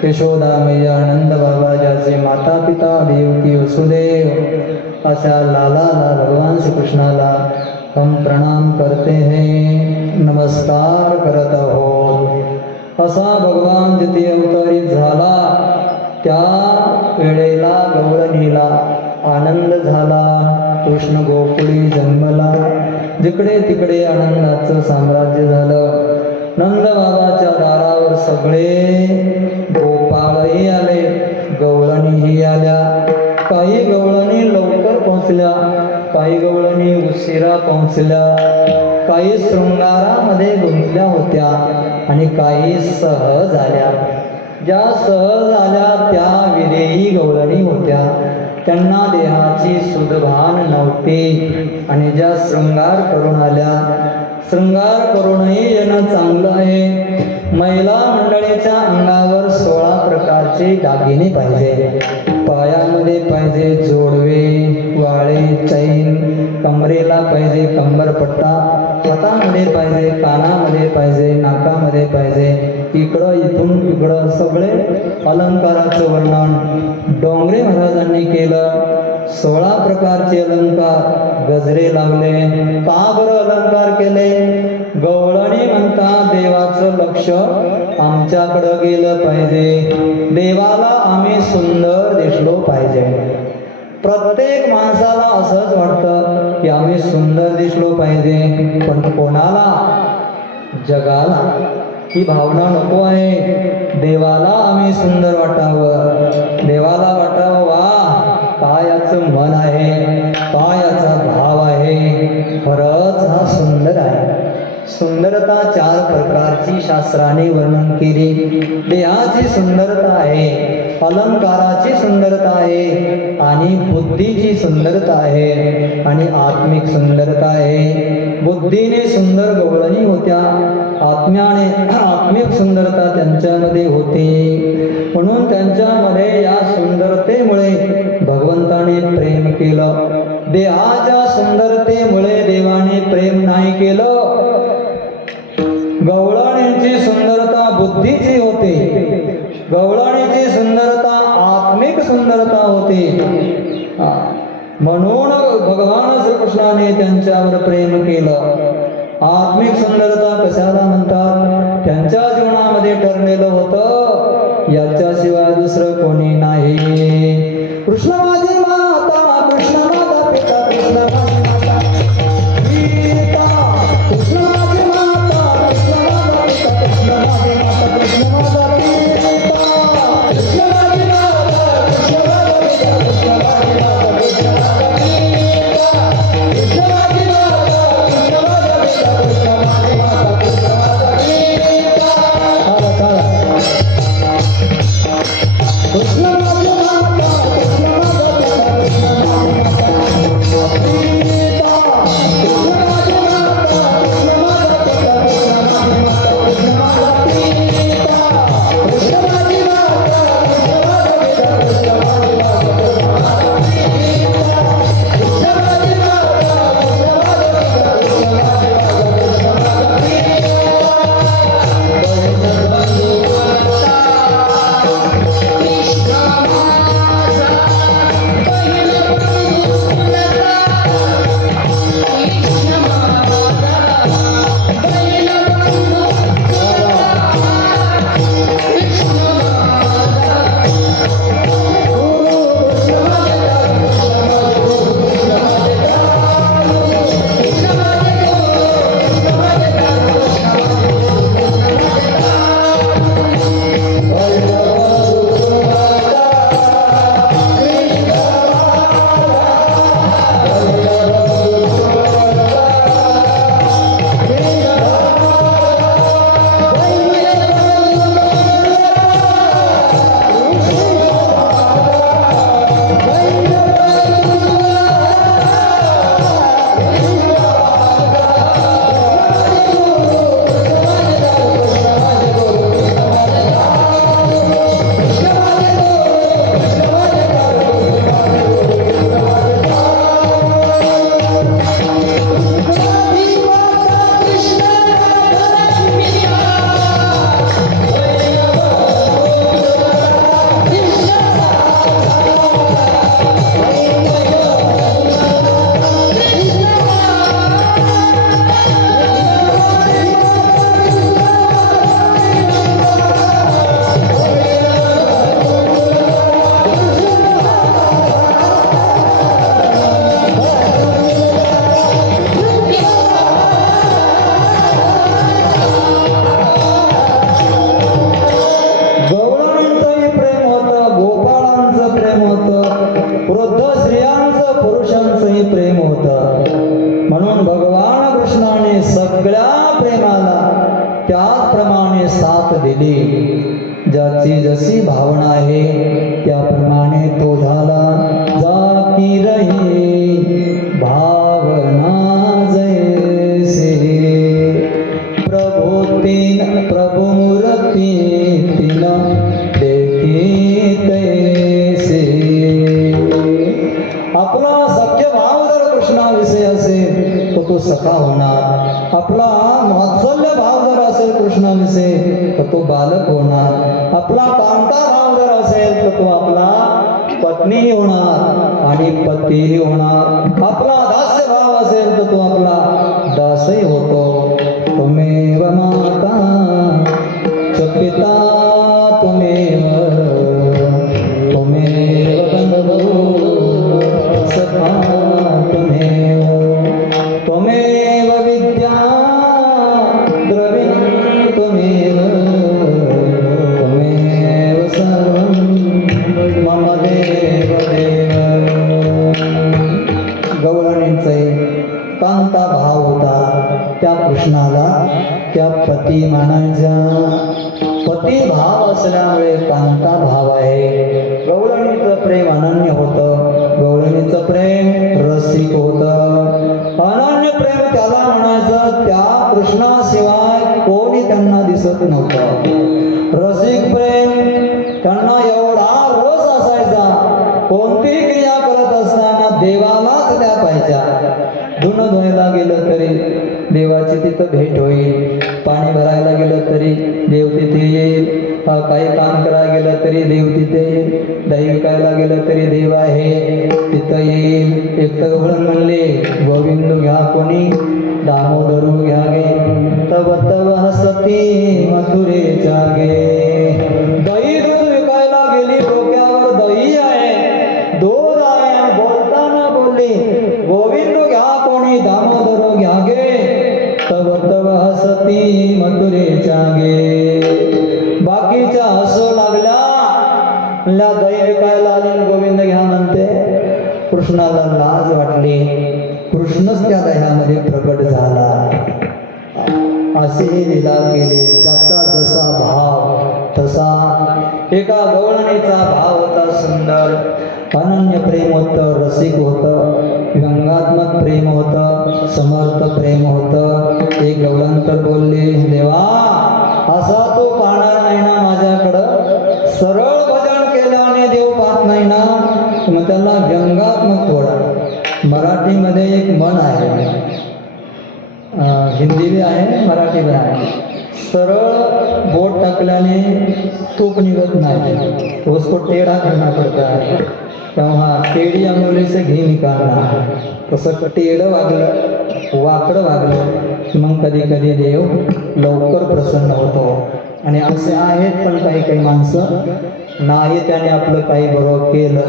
यशोदा मैया नंद बाबा ज्याचे माता पिता देवकी वसुदेव अशा लालाला भगवान श्री कृष्णाला हम प्रणाम करते हैं, नमस्कार करत आहोत। असा भगवान जिथे अवतरित झाला त्या वेळेला गवळणीला आनंद झाला, कृष्ण गोकुळी जन्मला, जिकडे तिकडे आनंदाचं साम्राज्य झालं। नंद बाबाच्या दारावर सगळे गोपाळही आले, गवळणीही आल्या। काही गवळणी लवकर पोहोचल्या, काही गवळणी उशिरा पोहोचल्या, काही शृंगारामध्ये गुंतल्या होत्या आणि काही सहज आल्या। ज्या सहज आल्या त्या विदेही गवळणी होत्या, त्यांना देहाची सुदभान नव्हती। आणि ज्या शृंगार करून आल्या, शृंगार करूनही येणं चांगलं आहे। महिला मंडळीच्या अंगावर 16 प्रकारचे दागिने पाहिजे, पायामध्ये पाहिजे जोडवे, वाळे, चैन, कमरेला पाहिजे कंबरपट्टा, हातामध्ये पाहिजे, कानामध्ये पाहिजे, नाकामध्ये पाहिजे, इकडं इथून इकडं सगळे अलंकाराचं वर्णन डोंगरे महाराजांनी केलं। 16 प्रकारचे अलंकार, गजरे लावले। का बरं अलंकार केले? गवळणी म्हणतात देवाचं लक्ष आमच्याकडं गेलं पाहिजे, देवाला आम्ही सुंदर दिसलो पाहिजे। प्रत्येक माणसाला असंच वाटतं की आम्ही सुंदर दिसलो पाहिजे, पण कोणाला? जगाला ही भावना नको आहे। देवाला आम्ही सुंदर वाटावं, देवाला वाटावं वा काय याचं मन आहे, काय याचा भाव आहे, खरंच हा सुंदर आहे। सुंदरता 4 प्रकारची शास्त्राने वर्णन केली। देहाची सुंदरता आहे, अलंकाराची सुंदरता आहे, आणि बुद्धीची सुंदरता आहे, आणि आत्मिक सुंदरता आहे। बुद्धीने सुंदर गवळणी होत्या, आत्मिक सुंदरता त्यांच्यामध्ये होती, म्हणून त्यांच्यामध्ये या सुंदरतेमुळे भगवंताने प्रेम केलं। देहाच्या सुंदरतेमुळे देवाने प्रेम नाही केलं। गवळणीची सुंदरता बुद्धीची होती, गवळणीची सुंदरता आत्मिक सुंदरता होती, म्हणून भगवान श्रीकृष्णाने त्यांच्यावर प्रेम केलं। आत्मिक सुंदरता कशाला म्हणतात? त्यांच्या जीवनामध्ये ठरलेलं होतं याच्याशिवाय दुसरं कोणी नाही। कृष्ण माझी माता, कृष्ण माझा पिता, कृष्ण माझी माता गीता, कृष्ण माझी माता, कृष्ण माझा पिता, कृष्ण माझी माता, कृष्ण माझा पिता, कृष्ण माझी माता, कृष्ण माझा पिता, कृष्ण माझी माता, कृष्ण माझा पिता, कृष्ण माझी माता, कृष्ण माझा पिता, कृष्ण माझी माता, कृष्ण माझा पिता। कृष्ण माझी माता, कृष्ण माझा साथ दिली. ज्याची जशी भावना आहे त्याप्रमाणे तो झाला. जा की रही भावना जैसे, प्रभु मूर्ती तीन देखी तैसे. आपला सख्य भाव जर कृष्णाविषयी असेल तर तो सखा होणार. आपला वात्सल्य भाव जर असेल कृष्णाविषयी तर तो बालक होणार. आपला कांता भाव जर असेल तर तो आपला पत्नी होणार आणि पतीही होणार. आपला दास्य भाव असेल तर तो आपला दासही होतो. त्वमेव माता च पिता त्वमेव, त्वमेव बंधू सखा त्वमेव, त्वमेव विद्या द्रविणं त्वमेव, त्वमेव सर्वं मम देव देव. गवळणींचा कांता भाव होता. त्या कृष्णाला त्या पती मानायचा. पती भाव असल्यामुळे कांता भाव आहे. गवळणीचं प्रेम अनन्य होतं. गवळणीचं प्रेम रसिक होतं. अनन्य प्रेम त्याला म्हणायचं त्या कृष्णाशिवाय कोणी त्यांना दिसत नव्हतं. रसिक प्रेम त्यांना एवढा रस असायचा. कोणतीही क्रिया करत असताना देवालाच त्या पाहिजे. धुणं धुवायला गेलं तरी देवाची तिथं भेट होईल. पाणी भरायला गेलं तरी देव तिथे येईल. काही काम करायला गेलं तरी देव तिथे येईल. दही विकायला गेलं तरी देव आहे तिथं येईल. एक तर गवळण म्हणले गोविंद घ्या कोणी दामोदरू घ्या गे, तव तव हसती मथुरेच्या गे. दही दूध विकायला गेली, डोक्यावर दही आहे, दूध आहे, आणि बोलताना बोलली गोविंद घ्या कोणी दामोदरू घ्या गे, तव तव हसती मथुरेच्या गे. बाकीच्या हसू लागल्या. दही विकायला आली गोविंद घ्या म्हणते. कृष्णाला लाज वाटली. कृष्णच त्या दह्यामध्ये प्रकट झाला. असे लीला केली. त्याचा जसा भाव तसा एका गवळणीचा भाव होता. सुंदर अनन्य प्रेम होतं. रसिक होतं. व्यंगात्मक प्रेम होतं. समर्थ प्रेम होतं. एक गवळण तर बोलले देवा असा तो पाहणार नाही ना माझ्याकडं. सरळ भजन केल्याने देव पाहत नाही ना. मग त्याला व्यंगात्मक थोडा. मराठीमध्ये एक म्हण आहे, हिंदी भी आहे मराठी भी आहे. सरळ बोट टाकल्याने तूप निघत नाही, तो उसको टेढ़ा करना पड़ता है. तेव्हा टेढ़ी अंगुली से घी निकालना. तसं टेढ़ं वागलं वाकडं वागलं मग कधी कधी देव लवकर प्रसन्न होतो. आणि असे आहेत पण काही काही माणसं नाही त्याने आपलं काही बरोबर केलं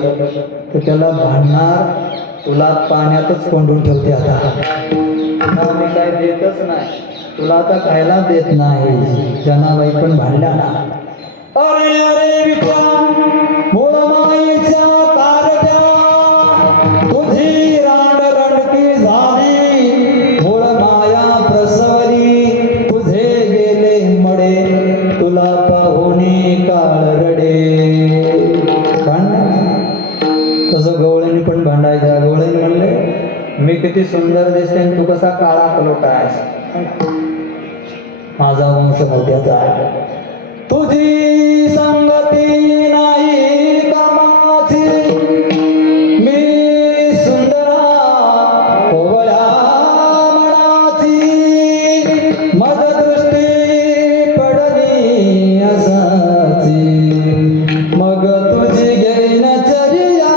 तर त्याला भांडणार. तुला पाण्यातच कोंडून ठेवते. आता मी काय देतच नाही, तुला आता खायला देत नाही. जनाबाई पण भांडल्या ना. अरे अरे विद्या मूळ मायेच्या कारट्या, तुझी रांड रडकी झाली. मूळ माया प्रसवली, तुझे गेले मडे, तुला पाहुणे काळ रडे. तसं गवळणी पण भांडायच्या. गवळणी म्हणले मी किती सुंदर दिसते आणि तू कसा काळा कलोटा आहेस. माझा वंश मोठ्याचा आहे. तुझी संगती नाही कामाची, मी सुंदरा कोवळ्या मनाची. मद दृष्टी पडली असाची, मग तुझी घेईन चर्या.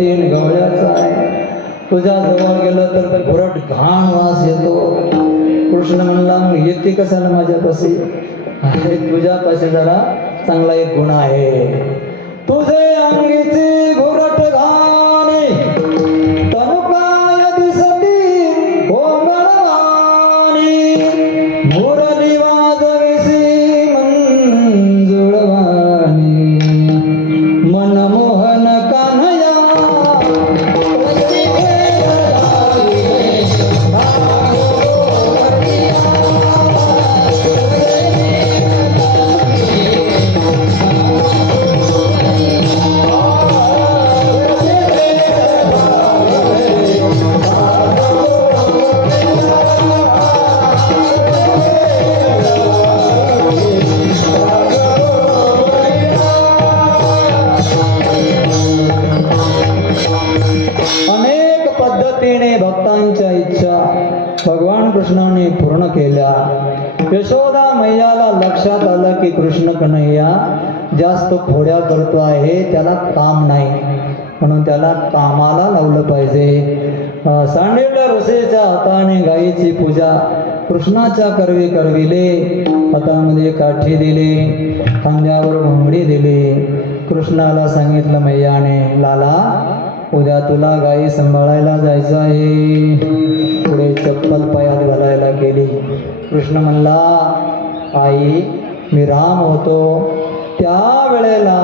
जातील गवळ्याचा आहे. तुझ्या जवळ गेलं तर घोरट घाण वास येतो. कृष्ण म्हणला मग येते कशाला माझ्यापाशी? अरे तुझ्यापाशी जरा चांगला एक गुण आहे. तुझे अंगीची घोरट घाणी तनु काय दिसती गोंगळवाणी. मुरली वाजविसी मंजुळवाणी मनमोहन कान्हया. अनेक पद्धतीने भक्तांच्या इच्छा भगवान कृष्णाने पूर्ण केल्या. यशोदा मैयाला लक्षात आलं की कृष्ण कन्हैया जास्त खोड्या करतो आहे, त्याला काम नाही, म्हणून त्याला कामाला लावलं पाहिजे. सांडिवल्या ऋषीच्या हाताने गायीची पूजा कृष्णाच्या करवी करविले. हातामध्ये काठी दिली, खांद्यावर घोंगडी दिली. कृष्णाला सांगितलं मैयाने, लाला उद्या तुला गायी सांभाळायला जायचं आहे. पुढे चप्पल पायात घालायला गेली. कृष्ण म्हणला, आई मी राम होतो त्या वेळेला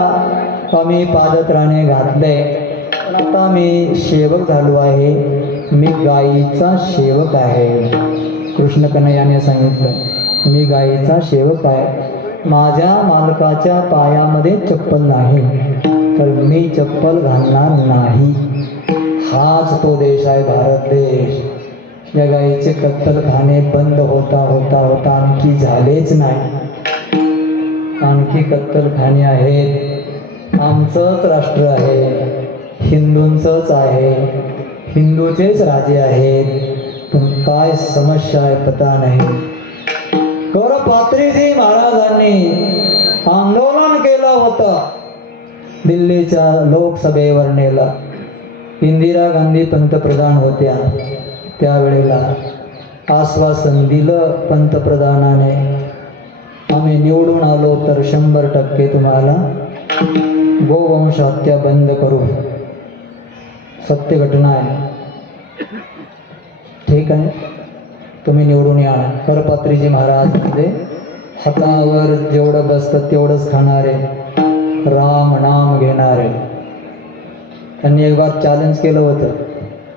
आम्ही पादत्राणे घातले, पण आता मी सेवक झालो आहे, मी गायीचा सेवक आहे. कृष्ण कन्हैयाने सांगितलं, मी गायीचा सेवक आहे, माझ्या मालकाच्या पायामध्ये चप्पल नाही तर मी चप्पल घालणार नाही. हाच तो देश आहे भारत देश. या गायीचे कत्तलखाने बंद होता होता होता आणखी झालेच नाही. आणखी कत्तलखाने आहेत. आमचंच राष्ट्र आहे, हिंदूंचंच आहे, हिंदूचेच राजे आहेत, पण काय समस्या आहे पता नाही. गौरपात्रीजी महाराजांनी आंदोलन केलं होतं, दिल्लीच्या लोकसभेवर नेलं. इंदिरा गांधी पंतप्रधान होत्या त्यावेळेला आश्वासन दिलं पंतप्रधानाने, आम्ही निवडून आलो तर 100% तुम्हाला गोवंश हत्या बंद करू. सत्य घटना आहे, ठीक आहे, तुम्ही निवडून या. करपात्रीजी महाराज म्हणजे हातावर जेवढं बसतं तेवढंच खाणारे, राम नाम घेणारे. त्यांनी एक बार चॅलेंज केलं होतं,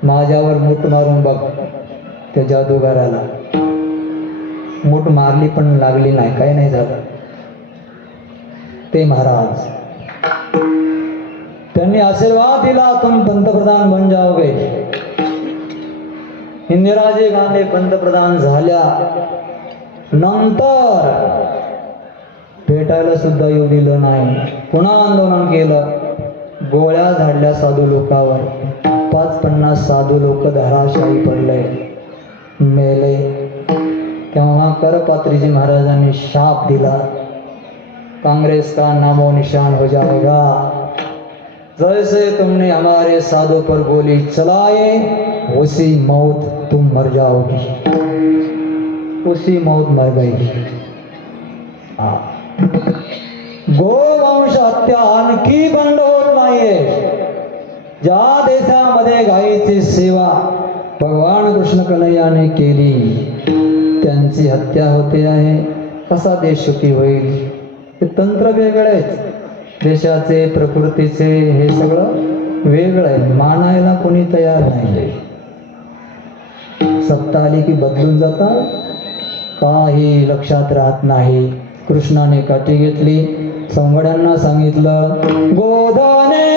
माझ्यावर मूठ मारून बघ. त्या जादूगाराला मूठ मारली पण लागली नाही, काही नाही झालं. ते महाराज त्यांनी आशीर्वाद दिला, तुम पंतप्रधान बन जाओगे. इंदिराजी गांधी पंतप्रधान झाल्या नंतर भेटायला सुद्धा येऊ दिलं नाही. पुन्हा आंदोलन केलं, गोळ्या झाडल्या साधू लोकांवर. 50-50 साधू लोक धाराशायी पडले, मेले. तेव्हा करपात्रीजी महाराजांनी शाप दिला, कांग्रेस का नामो निशान हो जाएगा. जैसे तुमने हमारे साधु पर गोली चलाए उसी मौत तुम मर जाओगी. उसी मौत मर गई. गोवंश हत्या आणखी बंद होत नाहीये. ज्या देशामध्ये गायीची सेवा भगवान कृष्ण कन्हैयाने केली त्यांची हत्या होते आहे. कसा देश सुखी होईल? हे तंत्र वेगळेच, देशाचे प्रकृतीचे हे सगळं वेगळं आहे. मानायला कोणी तयार नाही. सत्ता आली की बदलून जातात, काही लक्षात राहत नाही. कृष्णाने काठी घेतली, संवड्यांना सांगितलं, गोधने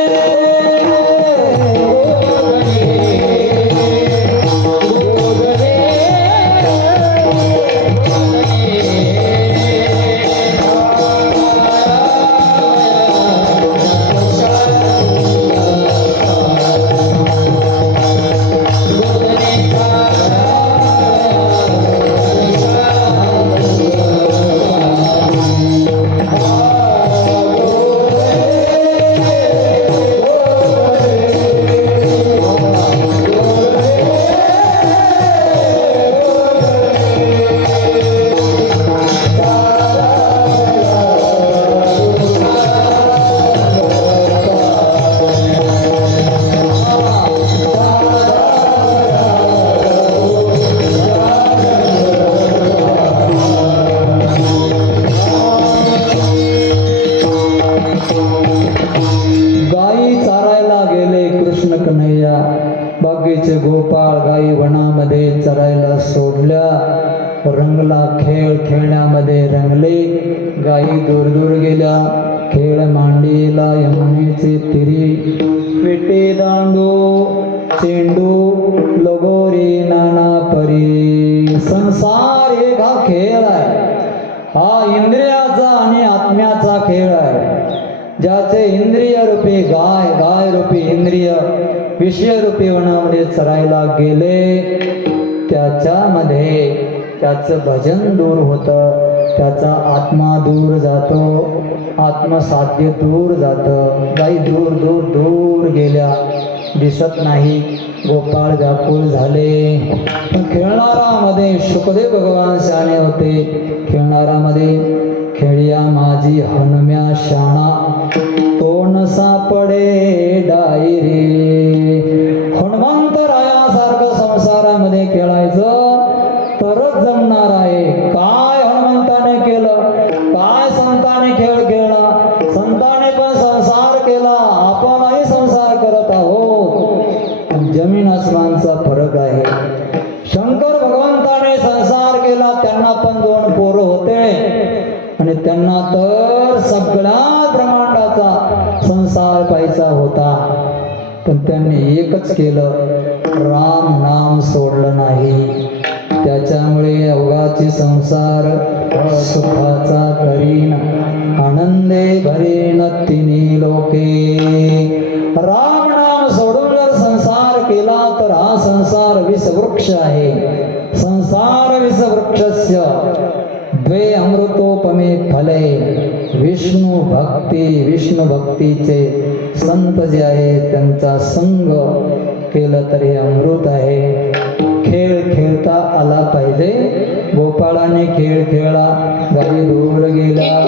ज्याचे इंद्रिय रूपी गाय, गाय रूपी इंद्रिय विषय रूपी वनामध्ये चरायला गेले, त्याच्यामध्ये त्याचं भजन दूर होतं, त्याचा आत्मा दूर जातो, आत्मसाध्य दूर जातं. गाई दूर दूर दूर गेल्या, दिसत नाही. गोपाळ व्याकुळ झाले. पण खेळणारामध्ये शुकदेव भगवान शहाणे होते. खेळणारामध्ये खेळिया माझी हनुम्या शाणा, तोंड सापडे डाई रे. हनुमंतरायासारखं संसारामध्ये खेळायचं तरच जमणार आहे. काय हनुमंताने केलं, काय संताने खेळ खेळला. संताने पण संसार केला, आपणही संसार करत आहोत. जमीन आसमानचा फरक आहे. शंकर भगवंताने संसार केला, त्यांना पण 2 पोरं होते आणि त्यांना तर सगळ्या ब्रह्मांडाचा संसार पाहायचा होता. पण त्यांनी एकच केलं, राम नाम सोडलं नाही. त्याच्यामुळे अवघाची संसार सुखाचा करीन, आनंदे भरेन तिन्ही लोके. राम नाम सोडून जर संसार केला तर हा संसार विषवृक्ष आहे. संसार विषवृक्षस्य द्वे अमृतोपमे फले. विष्णू भक्तीचे संत जे आहे त्यांचा संग केलं तर हे अमृत आहे. खेळ खेळता आला पाहिजे. गोपाळाने खेळ खेळला, गाई दूर गेला.